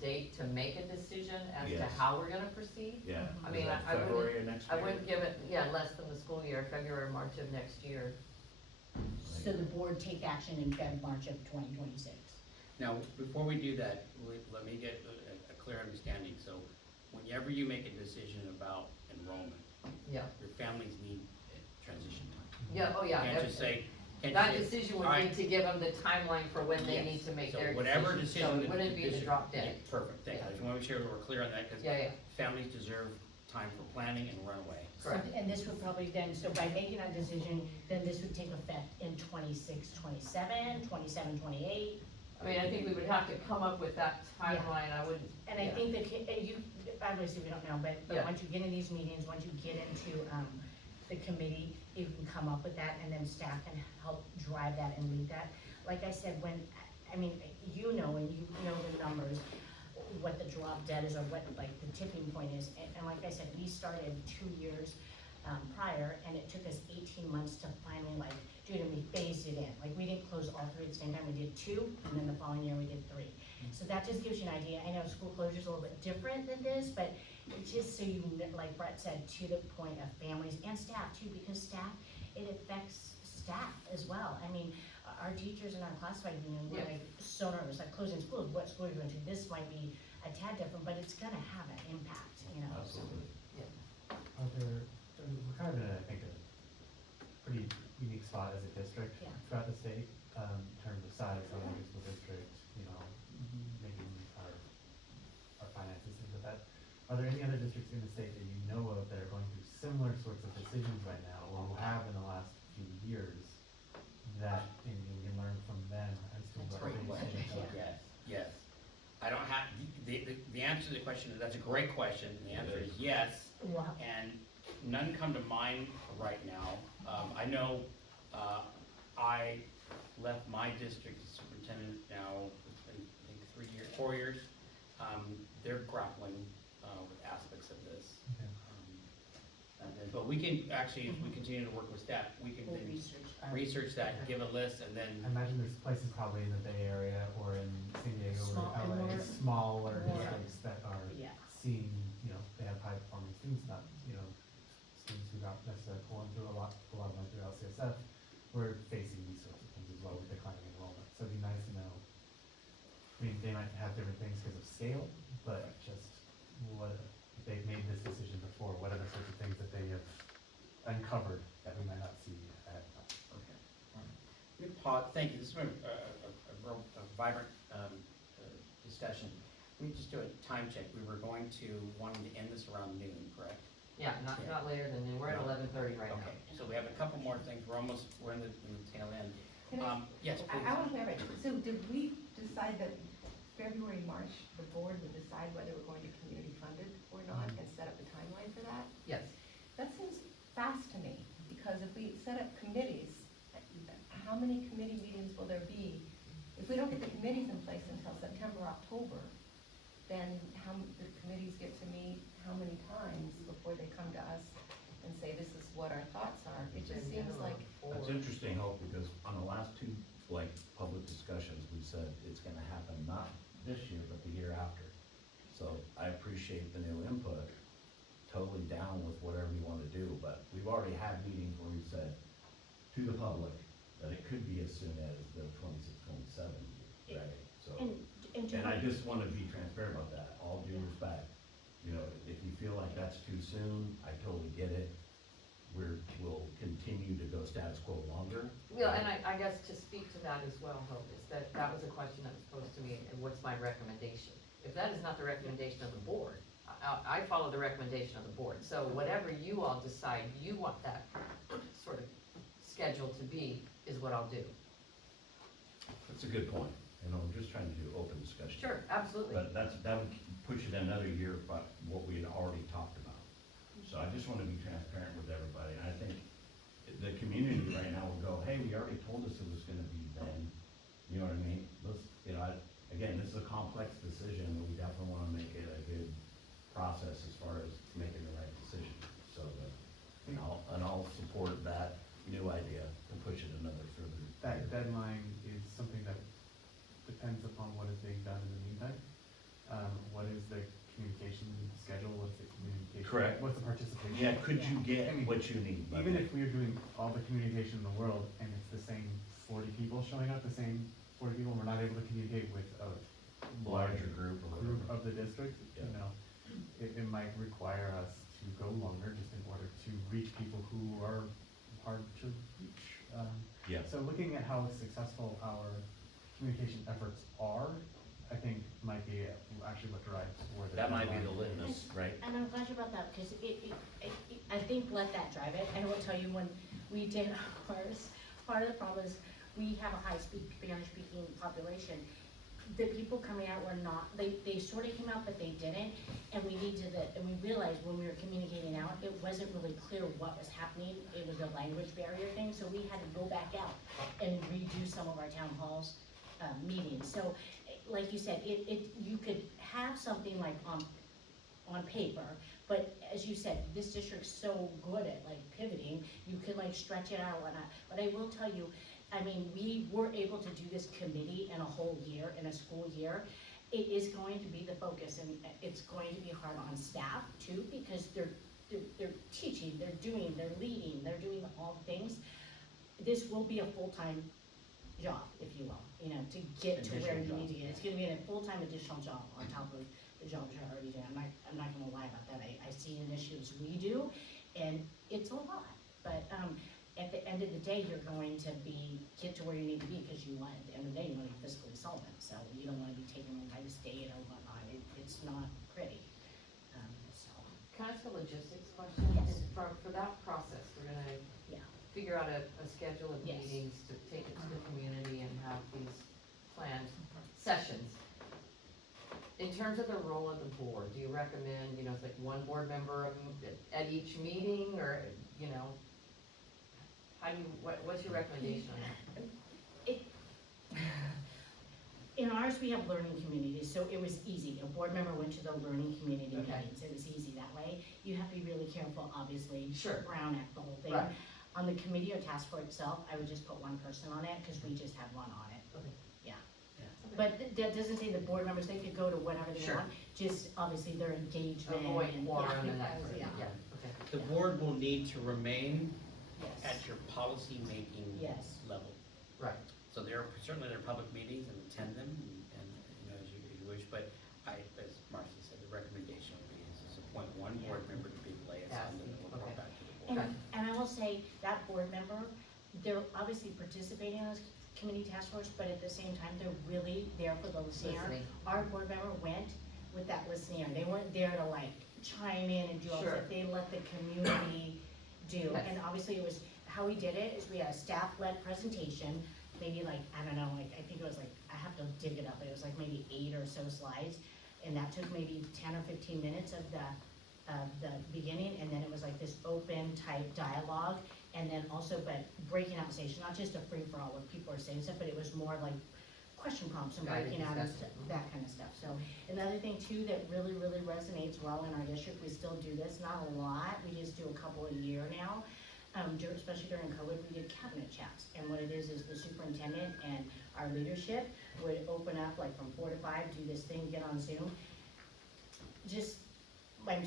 date to make a decision as to Yes. how we're gonna proceed? Yeah. I Is mean, that I wouldn't- February of next I year? wouldn't give it, less than the school year, February, March of next year. So the board take action in March of 2026. Now, before we do that, let me get a clear understanding. So whenever you make a decision about enrollment, Yeah, your families need transition time. yeah, oh, yeah. You can't just say, That decision would "All right." need to give them the timeline for when they Yes. need to make So their whatever decision, so decision it that wouldn't the be the district- drop dead. Yeah, perfect, thank you. I just wanna make sure that we're clear on that, because Yeah, families deserve time for planning and runaway. correct. And this would probably then, so by making that decision, then this would take effect in 26, 27, 27, 28. I mean, I think we would have to come up with that timeline, I wouldn't. And I think that you, obviously we don't know, but Yeah. once you get in these meetings, once you get into, the committee, you can come up with that, and then staff can help drive that and lead that. Like I said, I mean, you know, and you know the numbers, what the drop dead is, or what, like, the tipping point is, and like I said, we started 2 years, prior, and it took us 18 months to finally, like, do it, and we phased it in, like, we didn't close all 3 at the same time, we did 2, and then the following year we did 3. So that just gives you an idea, I know school closure's a little bit different than this, but it's just so you, like Brett said, to the point of families and staff too, because staff, it affects staff as well. I mean, our teachers in our classified union, we're Yeah. like so nervous, like closing schools, what school are you going to? This might be a tad different, but it's gonna have an impact, you know, so. Absolutely. We're kind of in, I think, a pretty unique spot as a district Yeah. throughout the state, in terms of size, of the school district, you know, making our finances, things like that. Are there any other districts in the state that you know of that are going through similar sorts of decisions right now, or who have in the last few years, that, and you can learn from them as to That's what great they question. think? Yes, yes. I don't have, the answer to the question, that's a great question, the answer is yes. Wow. And none come to mind right now. I know, I left my district as superintendent now, it's been, I think, 4 years. They're grappling, with aspects of this. Okay. But we can, actually, if we continue to work with staff, we can We'll then research. research that, give a list, and then, I imagine there's places probably in the Bay Area or in San Diego Small- or and LA, more- smaller more- districts that are Yeah. seeing, you know, they have high performing students, not, you know, students who not necessarily pulling through a lot of them through LCSF. We're facing these sorts of things as well with declining enrollment, so it'd be nice to know. I mean, they might have different things because of scale, but just what, if they've made this decision before, what are the sorts of things that they have uncovered that we might not see ahead of time? okay. Thank you, this has been a real vibrant discussion. We just do a time check, we were going to, wanting to end this around noon, correct? Yeah, not later than noon, we're at 11:30 right now. Okay, so we have a couple more things, we're in the tail end. Can I, Yes, please. I want to clarify, so did we decide that February, March, the board would decide whether we're going to community funded or not and set up a timeline for that? Yes. That seems fast to me, because if we set up committees, how many committee meetings will there be? If we don't get the committees in place until September, October, then how, the committees get to meet how many times before they come to us and say, this is what our thoughts are? It just seems like, It's interesting, Hope, because on the last two, like, public discussions, we said it's gonna happen not this year, but the year after. So I appreciate the new input, totally down with whatever you wanna do, but we've already had meetings where we said to the public that it could be as soon as the 26, 27, right? So, and I just wanna be transparent about that, all due respect. You know, if you feel like that's too soon, I totally get it. We'll continue to go status quo longer. Well, and I guess to speak to that as well, Hope, is that was a question that was posed to me, and what's my recommendation? If that is not the recommendation of the board, I follow the recommendation of the board, so whatever you all decide you want that sort of schedule to be, is what I'll do. That's a good point, you know, I'm just trying to do open discussion. Sure, absolutely. But that would push it another year, but what we had already talked about. So I just wanna be transparent with everybody, and I think the community right now will go, hey, we already told us it was gonna be then, you know what I mean? Let's, you know, again, this is a complex decision, and we definitely wanna make it a good process as far as making the right decision. So, and I'll support that new idea and push it another further. That deadline is something that depends upon what is being done in the meantime. What is the communication schedule, what's the communication? Correct. What's the participation? Yeah, could you get I mean, what you need? Even if we're doing all the communication in the world and it's the same 40 people showing up, the same 40 people, we're not able to communicate with a Larger group or group whatever. of the district, you Yeah. know, it might require us to go longer just in order to reach people who are hard to reach. Yeah. So looking at how successful our communication efforts are, I think might be actually what drives where the. That might be the deadline litmus, right? And I'm glad you brought that, because I think let that drive it, and I will tell you, when we did ours, part of the problem is, we have a high-speed Spanish-speaking population. The people coming out were not, they sort of came out, but they didn't, and we realized when we were communicating out, it wasn't really clear what was happening, it was a language barrier thing, so we had to go back out and redo some of our town halls, meetings. So, like you said, you could have something like on paper, but as you said, this district's so good at like pivoting, you could like stretch it out and whatnot. But I will tell you, I mean, we were able to do this committee in a whole year, in a school year. It is going to be the focus, and it's going to be hard on staff too, because they're teaching, they're leading, they're doing all the things. This will be a full-time job, if you will, you know, to get to where you need to get. It's gonna be a full-time additional job on top of the jobs you're already doing. I'm not gonna lie about that. I see initiatives we do, and it's a lot. But, at the end of the day, you're going to get to where you need to be, because you want, at the end of the day, you wanna be fiscally solvent, so you don't wanna be taking all kind of state or whatnot. It's not pretty, so. Can I ask a logistics question? Yes. For that process, we're gonna Yeah. figure out a schedule of Yes. meetings to take it to the community and have these planned sessions. In terms of the role of the board, do you recommend, it's like one board member at each meeting, or, what's your recommendation on that? In ours, we have learning communities, so it was easy. A board member went to the learning community Okay. meetings, it was easy that way. You have to be really careful, obviously. Sure. Brown Act, the whole thing. Right. On the committee or task force itself, I would just put one person on it, because we just had one on it. Okay. Yeah. Yeah. But that doesn't say the board members, they could go to whatever they Sure. want, just obviously their engagement. Avoid and- quorum yeah, and that sort of, yeah. yeah, okay. The board will need to remain Yes. at your policy-making Yes. level. Right. So certainly there are public meetings, and attend them, and as you wish, but as Marcy said, the recommendation would be is appoint one board member to be the liaison, and then we'll report Okay. back to the board. And I will say, that board member, they're obviously participating in those committee task force, but at the same time, they're really there for the listening. Listening. Our board member went with that listening ear. They weren't there to like chime in and do all Sure. that. They let the community do. Yes. And obviously it was, how we did it is we had a staff-led presentation, maybe like, I don't know, like, I think it was like, I have to dig it up, but it was like maybe 8 or so slides. And that took maybe 10 or 15 minutes of the beginning, and then it was like this open type dialogue. And then also, but breaking out station, not just a free-for-all where people are saying stuff, but it was more like question prompts and Guided breaking out and discussion. that kind of stuff. So another thing too that really, really resonates well in our district, we still do this, not a lot, we just do a couple a year now. Especially during COVID, we did cabinet chats. And what it is the superintendent and our leadership would open up like from 4 to 5, do this thing, get on Zoom. Just, might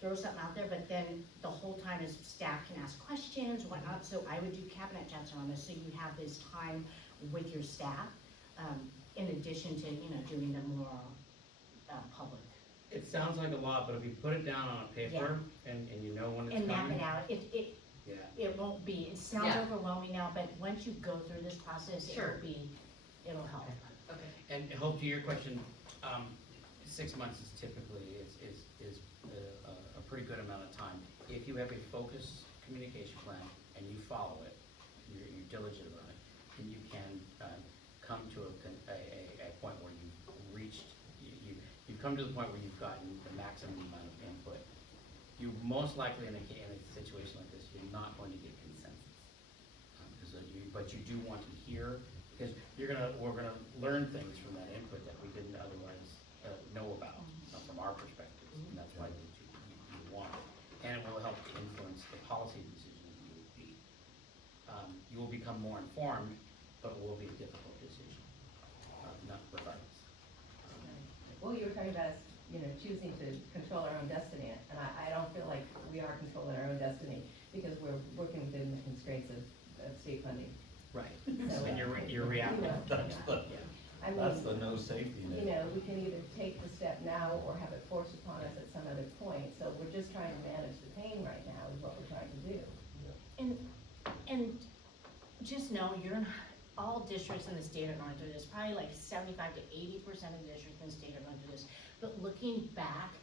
throw something out there, but then the whole time is staff can ask questions, whatnot. So I would do cabinet chats around this, so you have this time with your staff, in addition to, doing the more, public. It sounds like a lot, but if you put it down on a paper and you know when it's And map coming. it out, Yeah. it won't be, it sounds Yeah. overwhelming now, but once you go through this process, Sure. it'll help. Okay. And Hope, to your question, 6 months is typically, is a pretty good amount of time. If you have a focused communication plan and you follow it, you're diligent about it, then you can come to a point where you've reached, you've come to the point where you've gotten the maximum amount of input. You most likely in a situation like this, you're not going to get consensus. But you do want to hear, because we're gonna learn things from that input that we didn't otherwise know about from our perspective, and that's why you want it. And it will help to influence the policy decisions you will be. You will become more informed, but it will be a difficult decision, not regardless. Well, you were talking about us, choosing to control our own destiny, and I don't feel like we are controlling our own destiny, because we're working within the constraints of state funding. Right. So, And you're reacting. That's the, Yeah. I mean, that's the no safety net. we can either take the step now or have it forced upon us at some other point, so we're just trying to manage the pain right now is what we're trying to do. And just know, all districts in the state are going through this, probably like 75 to 80% of the districts in the state are going through this. But looking back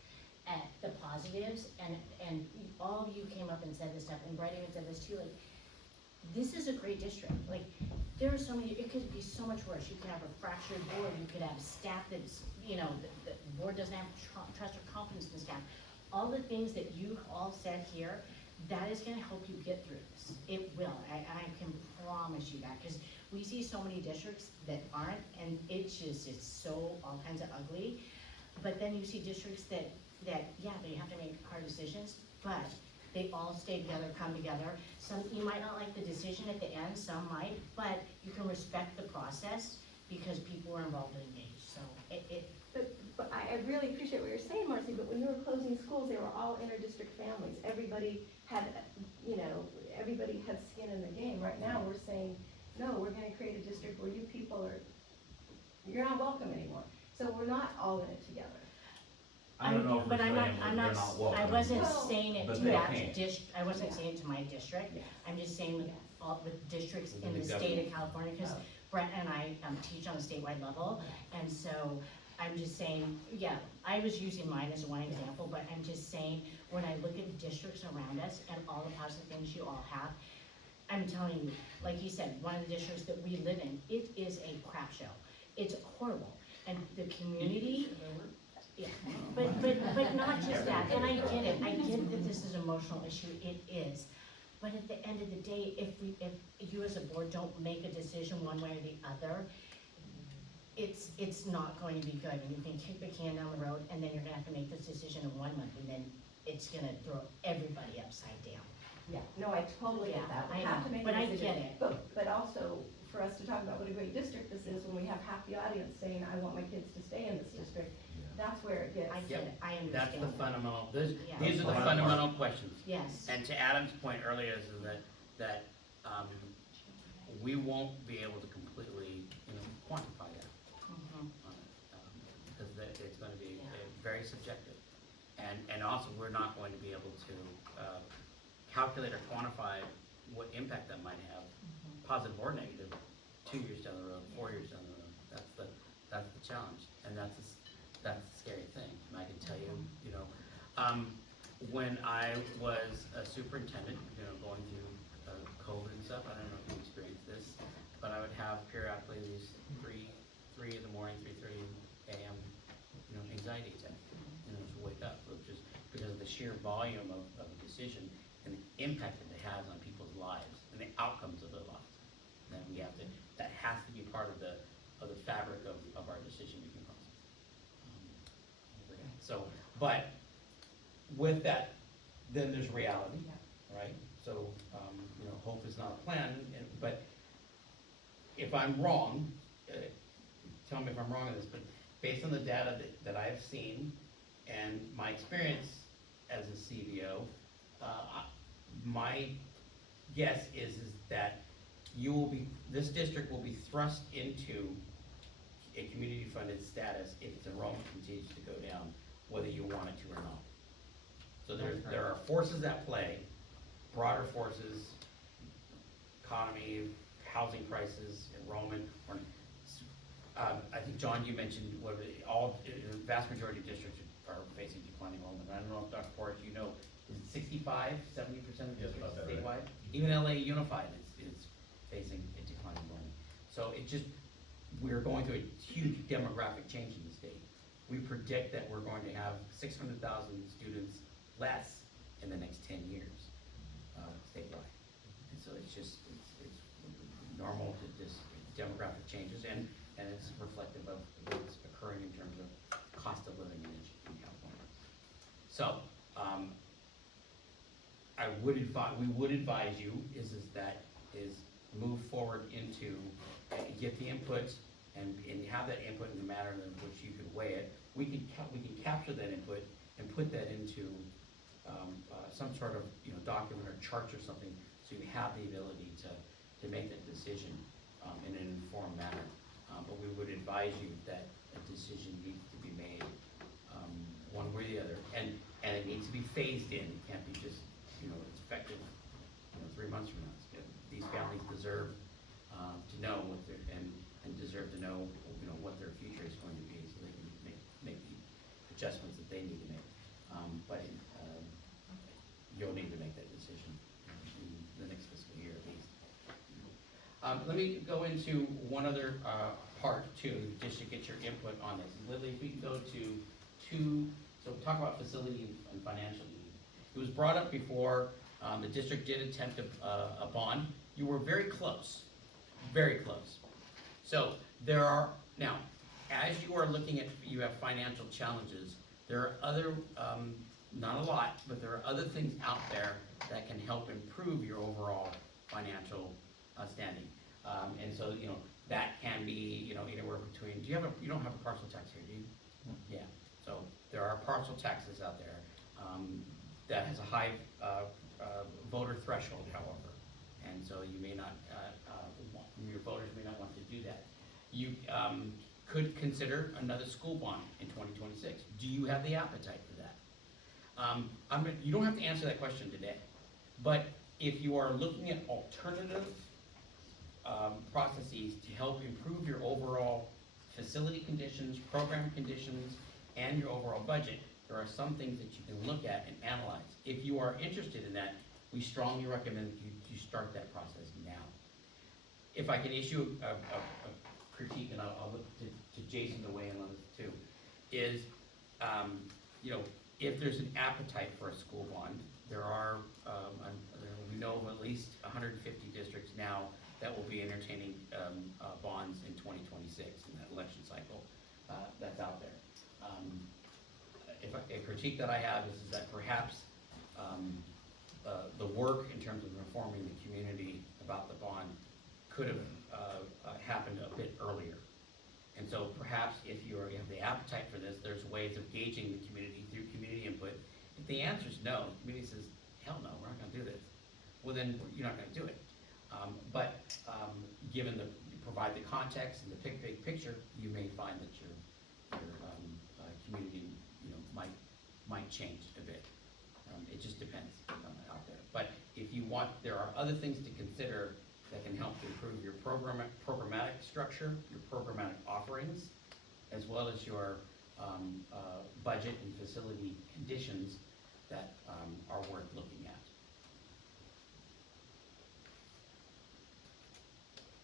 at the positives, and all of you came up and said this stuff, and Brett even said this too, like, this is a great district. Like, there are so many, it could be so much worse. You could have a fractured board, you could have staff that's, the board doesn't have trust or confidence in the staff. All the things that you all said here, that is gonna help you get through this. It will, I can promise you that, because we see so many districts that aren't, and it's so all kinds of ugly. But then you see districts that, yeah, they have to make hard decisions, but they all stay together, come together. Some, you might not like the decision at the end, some might, but you can respect the process because people are involved and engaged, so But I really appreciate what you're saying, Marcy, but when you were closing schools, they were all inter-district families. Everybody had, everybody had skin in the game. Right now, we're saying, no, we're gonna create a district where you people you're not welcome anymore. So we're not all in it together. I don't know if we're But saying I'm they're not, not welcome. I wasn't Well, saying it but to they that can't. I wasn't saying it to my district. Yes. I'm just saying with Yes. with districts Within in the the state of California, because Oh. Brett and I teach on a statewide level, and so I'm just saying, yeah, I was using mine as one example, but I'm just saying, when I look at districts around us and all the positive things you all have, I'm telling you, like you said, one of the districts that we live in, it is a crap show. It's horrible, and the community, yeah, but not just that, and I get it that this is an emotional issue, it is. But at the end of the day, if you as a board don't make a decision one way or the other, it's not going to be good, and you can kick the can down the road, and then you're gonna have to make this decision in 1 month, and then it's gonna throw everybody upside down. Yeah, no, I totally get that. We Yeah, I have to know, make but a I decision. get it. But also, for us to talk about what a great district this is, when we have half the audience saying, I want my kids to stay in this district, that's where it gets. I get it, I understand. That's the fundamental, Yeah. these are the fundamental questions. Yes. And to Adam's point earlier is that we won't be able to completely, quantify that. Mhm. Because it's gonna be Yeah. very subjective. And also, we're not going to be able to calculate or quantify what impact that might have, positive or negative, 2 years down the road, 4 years down the road. That's the challenge, and that's the scary thing. And I can tell you, you know, when I was a superintendent, you know, going through COVID and stuff, I don't know if you experienced this, but I would have periodically these 3 in the morning, 3:30 a.m., you know, anxiety attack, you know, to wake up, just because of the sheer volume of the decision and the impact that it has on people's lives and the outcomes of their lives. And we have to, that has to be part of the fabric of our decision-making process. So, but with that, then there's reality, right? So, you know, hope is not a plan, but if I'm wrong, tell me if I'm wrong on this, but based on the data that I've seen and my experience as a CBO, my guess is that this district will be thrust into a community-funded status if its enrollment continues to go down, whether you want it to or not. So there are forces at play, broader forces, economy, housing prices, enrollment, or, I think, John, you mentioned vast majority of districts are facing declining enrollment. I don't know if Dr. Porras, you know, is it 65, 70% of districts statewide? Even LA Unified is facing a declining enrollment. So we're going through a huge demographic change in the state. We predict that we're going to have 600,000 students less in the next 10 years, statewide. And so it's normal to just demographic changes, and it's reflective of what's occurring in terms of cost of living in California. So, we would advise you is move forward into, get the input and have that input in the manner in which you can weigh it. We can capture that input and put that into some sort of, you know, document or chart or something, so you have the ability to make that decision in an informed manner. But we would advise you that a decision needs to be made one way or the other, and it needs to be phased in. It can't be just, you know, it's effective, you know, 3 months from now. These families deserve to know and deserve to know, you know, what their future is going to be, so they can make the adjustments that they need to make. But you'll need to make that decision in the next fiscal year at least. Let me go into one other part too, just to get your input on this. Lily, if we can go to so talk about facility and financial need. It was brought up before. The district did attempt a bond. You were very close, very close. So there are, now, as you are looking at, you have financial challenges, there are other, not a lot, but there are other things out there that can help improve your overall financial standing. And so, you know, that can be, you know, anywhere between, you don't have a parcel tax here, do you? Yeah, so there are parcel taxes out there. That has a high voter threshold, however, and so you may not, your voters may not want to do that. You could consider another school bond in 2026. Do you have the appetite for that? You don't have to answer that question today, but if you are looking at alternative processes to help improve your overall facility conditions, program conditions, and your overall budget, there are some things that you can look at and analyze. If you are interested in that, we strongly recommend you start that process now. If I can issue a critique, and I'll look to Jason to weigh in on this too, is, you know, if there's an appetite for a school bond, there are, we know of at least 150 districts now that will be entertaining bonds in 2026 in that election cycle that's out there. A critique that I have is that perhaps the work in terms of informing the community about the bond could have happened a bit earlier. And so perhaps if you have the appetite for this, there's ways of gauging the community through community input. If the answer is no, the community says, hell no, we're not gonna do this, well then you're not gonna do it. But given you provide the context and the big picture, you may find that your community, you know, might change a bit. It just depends out there. But if you want, there are other things to consider that can help to improve your program. programmatic structure, your programmatic offerings, as well as your budget and facility conditions that are worth looking at.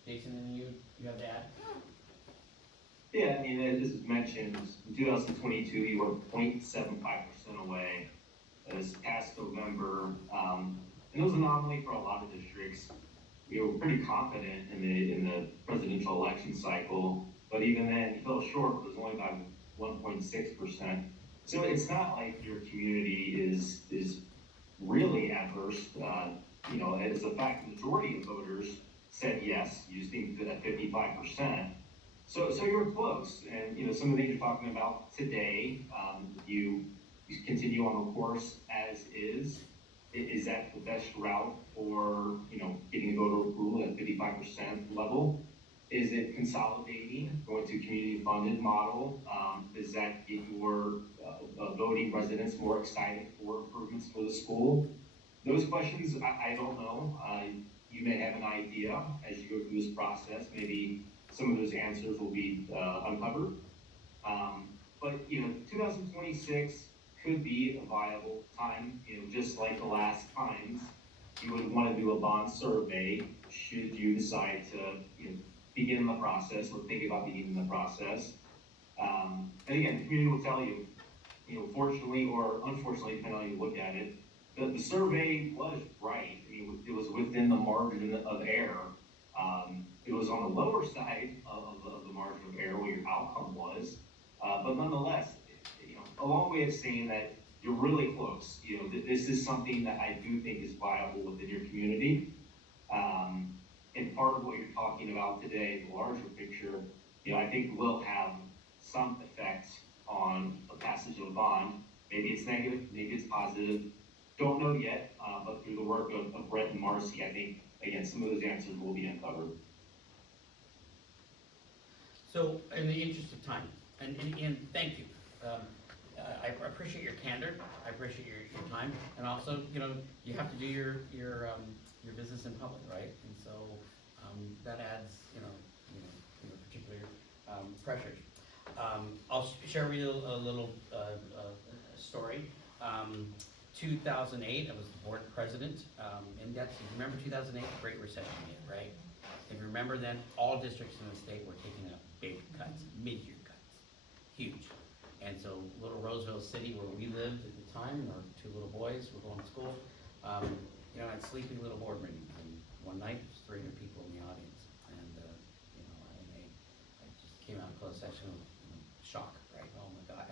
Jason, and you have to add? Yeah, I mean, as was mentioned, in 2022, you were 0.75% away. This past November, and it was an anomaly for a lot of districts. We were pretty confident in the presidential election cycle, but even then, it fell short. It was only by 1.6%. So it's not like your community is really adverse. You know, as a fact, the majority of voters said yes, using that 55%. So you're close, and you know some of the things you're talking about today. You continue on the course as is. Is that the best route for getting voter approval at 55% level? Is it consolidating, going to a community funded model? Does that get your voting residents more excited for improvements for the school? Those questions I don't know. You may have an idea as you go through this process. Maybe some of those answers will be uncovered. But 2026 could be a viable time. Just like the last times, you would want to do a bond survey should you decide to begin the process or think about beginning the process. And again, the community will tell you, fortunately or unfortunately, depending on how you look at it, the survey was right. It was within the margin of error. It was on the lower side of the margin of error where your outcome was, but nonetheless, a long way of saying that you're really close. This is something that I do think is viable within your community. And part of what you're talking about today, the larger picture, I think will have some effect on the passage of a bond. Maybe it's negative, maybe it's positive. Don't know yet, but through the work of Brett and Marcy, I think, again, some of those answers will be uncovered. So, in the interest of time, and thank you. I appreciate your candor. I appreciate your time, and also, you have to do your business in public, right? And so that adds, particular pressures. I'll share with you a little story. 2008, I was the board president. In depth, you remember 2008, Great Recession hit, right? If you remember then, all districts in the state were taking up big cuts, mid-year cuts, huge. And so little Roseville City where we lived at the time, our two little boys were going to school, had sleepy little board meetings. And one night, there was 300 people in the audience. And, I just came out of closed session with shock, right? Oh my God,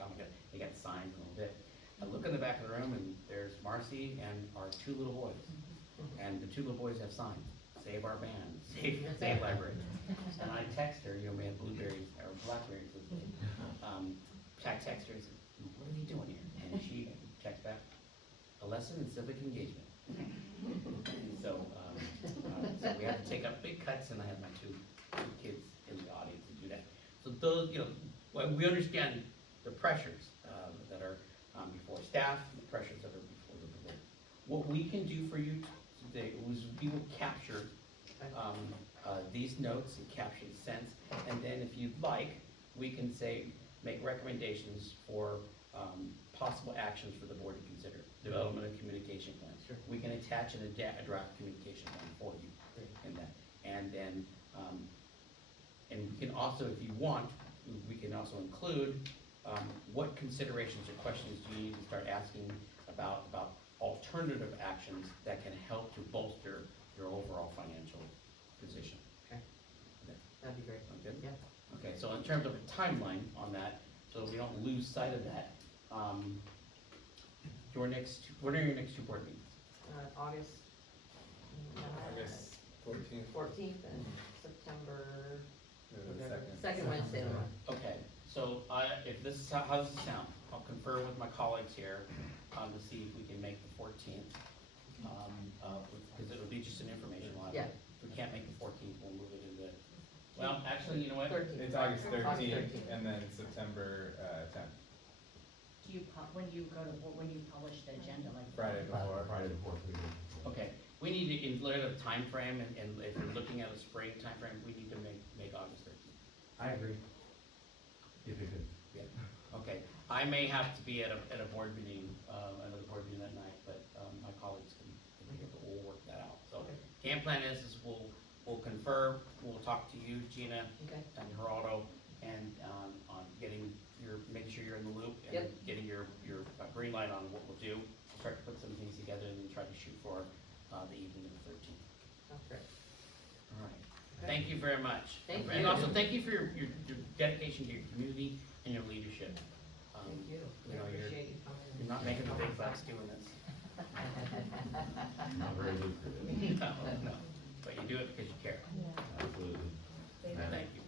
they got signs in a little bit. I look in the back of the room and there's Marcy and our two little boys. And the two little boys have signs. Save our band, save library. And I text her, we had blueberries or blackberries. Text her and said, what are you doing here? And she texts back, a lesson in civic engagement. And so we had to take up big cuts, and I had my two kids in the audience to do that. So those, we understand the pressures that are before staff, the pressures that are before the board. What we can do for you today was we will capture these notes and capture the sense, and then if you'd like, we can make recommendations for possible actions for the board to consider. Development of communication plans. Sure. We can attach a draft communication plan for you in that. And then, and we can also, if you want, we can also include what considerations or questions do you need to start asking about alternative actions that can help to bolster your overall financial position. Okay. That'd be great. Sound good? Yeah. Okay, so in terms of a timeline on that, so we don't lose sight of that, when are your next two board meetings? August. August 14th. 14th and September. The Second Wednesday of the month. Okay, so if this is, how does it sound? I'll confer with my colleagues here, to see if we can make the 14th. Because it'll be just an informational item. Yeah. If we can't make the 14th, we'll move it into, well, actually, you know what? 13th. It's August 13th, 13th. and then September 10th. Do you, when you publish the agenda, like? Friday before. Friday before. Okay, we need to, in light of time frame, and if you're looking at a spring time frame, we need I agree. If you could. Okay, I may have to be at a board meeting, another board meeting that night, but, my colleagues can be here, but we'll work that out. So, game plan is we'll confer, we'll talk to you, Gina, Okay. and Geraldo, and, on getting making sure you're in the loop, and Yep. getting your green light on what we'll do. We'll start to put some things together, and then try to shoot for, the evening of the 13th. Sounds great. All right. Thank you very much. Thank And you. also, thank you for your dedication to your community and your leadership. Thank you. You know, Appreciate you coming. You're not making the big bucks doing this. Not very lucrative. No, no, but you do it because you care. Absolutely. Thank you.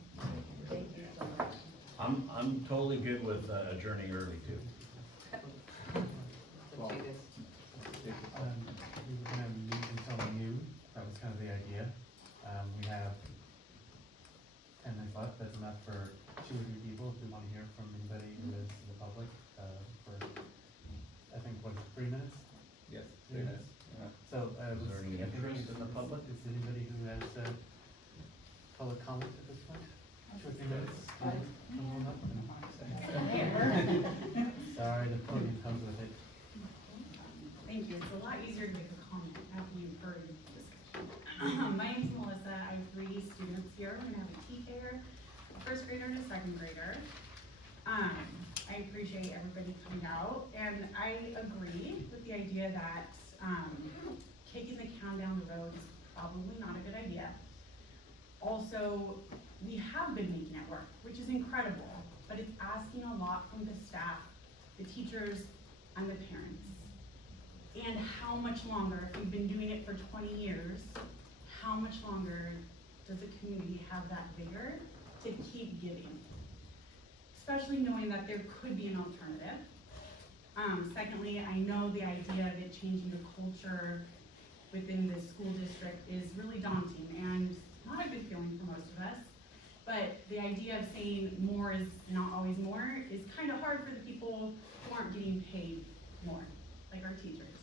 Thank you so much. I'm totally good with adjourning early too. Let's do this. We were gonna meet until noon, that was kind of the idea. We have 10 minutes left, that's enough for 2 or 3 people, if we wanna hear from anybody who is in the public, for, I think, what, 3 minutes? Yes, 3 minutes. So, Is there any interest in the public? Is anybody who has, public comment at this point? 2 or 3 minutes? Come on up and- Sorry, the podium comes with it. Thank you. It's a lot easier to make a comment after you've heard the discussion. My name's Melissa. I have 3 students here. We're gonna have a tea fair, a first grader and a second grader. I appreciate everybody coming out, and I agree with the idea that, kicking the can down the road is probably not a good idea. Also, we have been making it work, which is incredible, but it's asking a lot from the staff, the teachers, and the parents. And how much longer, if we've been doing it for 20 years, how much longer does the community have that vigor to keep giving? Especially knowing that there could be an alternative. Secondly, I know the idea of it changing the culture within the school district is really daunting and not a good feeling for most of us. But the idea of saying more is not always more is kind of hard for the people who aren't getting paid more, like our teachers.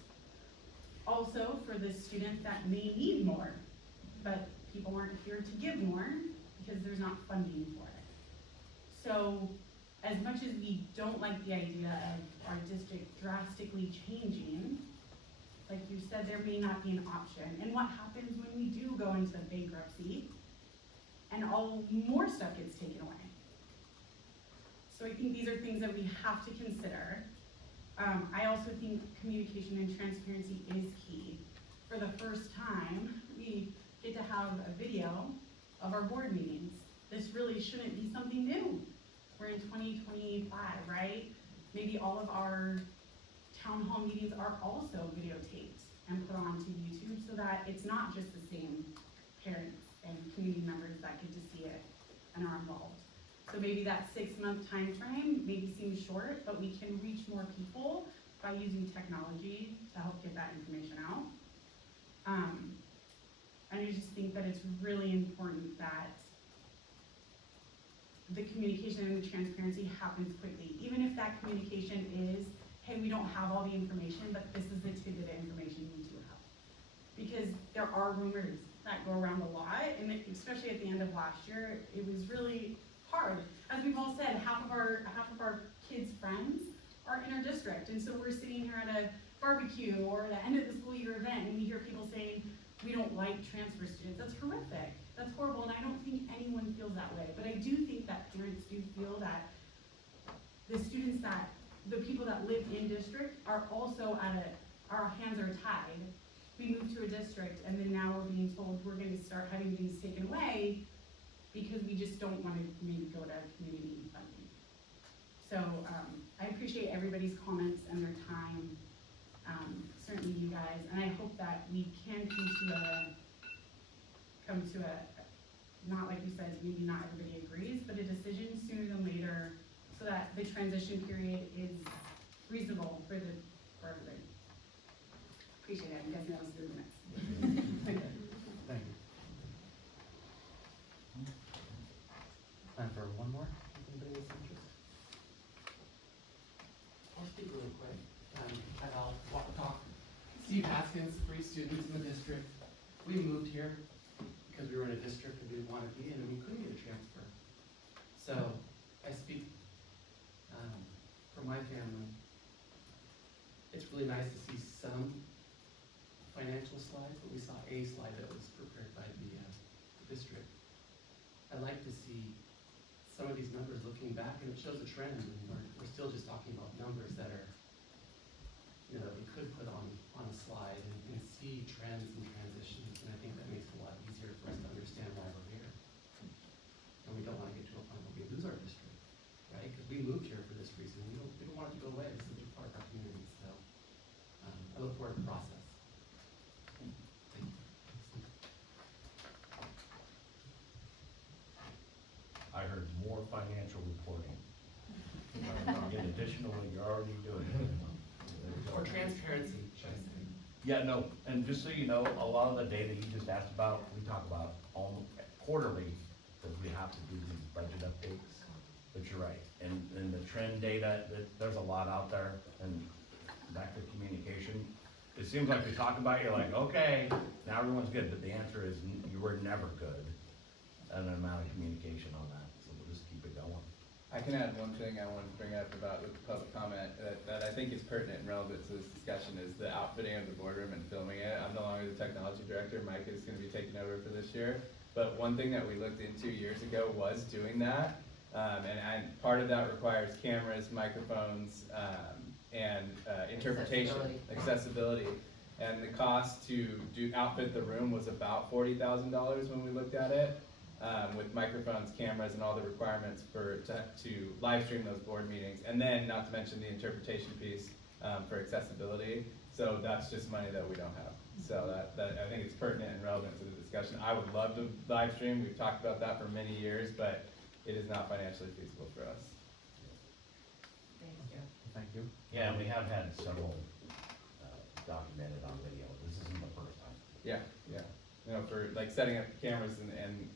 Also, for the student that may need more, but people aren't here to give more because there's not funding for it. So, as much as we don't like the idea of our district drastically changing, like you said, there may not be an option. And what happens when we do go into bankruptcy and all more stuff gets taken away? So I think these are things that we have to consider. I also think communication and transparency is key. For the first time, we get to have a video of our board meetings. This really shouldn't be something new. We're in 2025, right? Maybe all of our town hall meetings are also videotaped and put onto YouTube so that it's not just the same parents and community members that get to see it and are involved. So maybe that 6-month time frame maybe seems short, but we can reach more people by using technology to help get that information out. And I just think that it's really important that the communication and the transparency happens quickly. Even if that communication is, hey, we don't have all the information, but this is the tidbit of information you do have. Because there are rumors that go around a lot, and especially at the end of last year, it was really hard. As we've all said, half of our kids' friends are in our district, and so we're sitting here at a barbecue or the end of the school year event, and we hear people saying, we don't like transfer students. That's horrific. That's horrible, and I don't think anyone feels that way. But I do think that parents do feel that the students the people that live in district are also our hands are tied. We moved to a district, and then now we're being told we're gonna start having things taken away because we just don't wanna maybe go to community funding. So, I appreciate everybody's comments and their time, certainly you guys, and I hope that we can come to a, not like you said, maybe not everybody agrees, but a decision sooner than later so that the transition period is reasonable for everybody. Appreciate it, you guys know it's 3 minutes. Thank you. Time for one more, if anybody has interest? I'll speak really quick, and I'll talk. Steve Haskins, 3 students in the district. We moved here because we were in a district that we didn't want to be in, and we couldn't get a transfer. So, I speak, for my family. It's really nice to see some financial slides, but we saw a slide that was prepared by the district. I'd like to see some of these numbers looking back, and it shows a trend, and we're still just talking about numbers that are, you know, that we could put on a slide and see trends and transitions, and I think that makes it a lot easier for us to understand why we're here. And we don't wanna get to a point where we lose our district, right? Because we moved here for this reason, we don't want it to go away, this is a big part of our community, so, I look forward to the process. Thank you. I heard more financial reporting. In addition to what you're already doing. For transparency, should I say? Yeah, no, and just so you know, a lot of the data you just asked about, we talk about almost quarterly, because we have to do these budget updates. But you're right, and the trend data, there's a lot out there, and back to communication. It seems like we talk about it, you're like, okay, now everyone's good, but the answer is, you were never good. And the amount of communication on that, so we'll just keep it going. I can add one thing I wanted to bring up about the public comment that I think is pertinent and relevant to this discussion is the outfitting of the boardroom and filming it. I'm no longer the technology director, Mike is gonna be taking over for this year. But one thing that we looked into years ago was doing that. And part of that requires cameras, microphones, and interpretation, accessibility. And the cost to outfit the room was about $40,000 when we looked at it. With microphones, cameras, and all the requirements to live stream those board meetings, and then not to mention the interpretation piece for accessibility. So that's just money that we don't have. So that I think it's pertinent and relevant to the discussion. I would love to live stream. We've talked about that for many years, but it is not financially feasible for us. Thank you. Yeah, and we have had several documented on video, this isn't the first time. Yeah, yeah. You know, for like setting up cameras and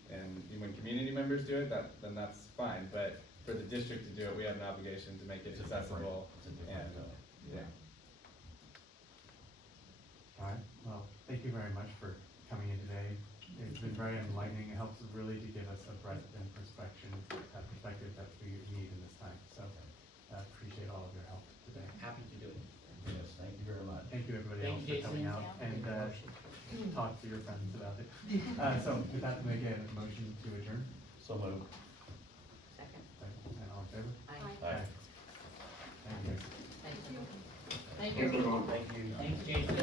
when community members do it, then that's fine. But for the district to do it, we have an obligation to make it accessible. It's a different, Yeah. All right, well, thank you very much for coming in today. It's been very enlightening. It helps really to give us a breadth and perspective that we need in this time. So I appreciate all of your help today. Happy to do it. Yes, thank you very much. Thank you, everybody Thank else, you, for coming Jason. out and talk to your friends about it. So with that, can I get a motion to adjourn? So moved. Second. And all in favor? Aye. Thank you. Thank you. Thanks, everyone. Thank you. Thanks, Jason.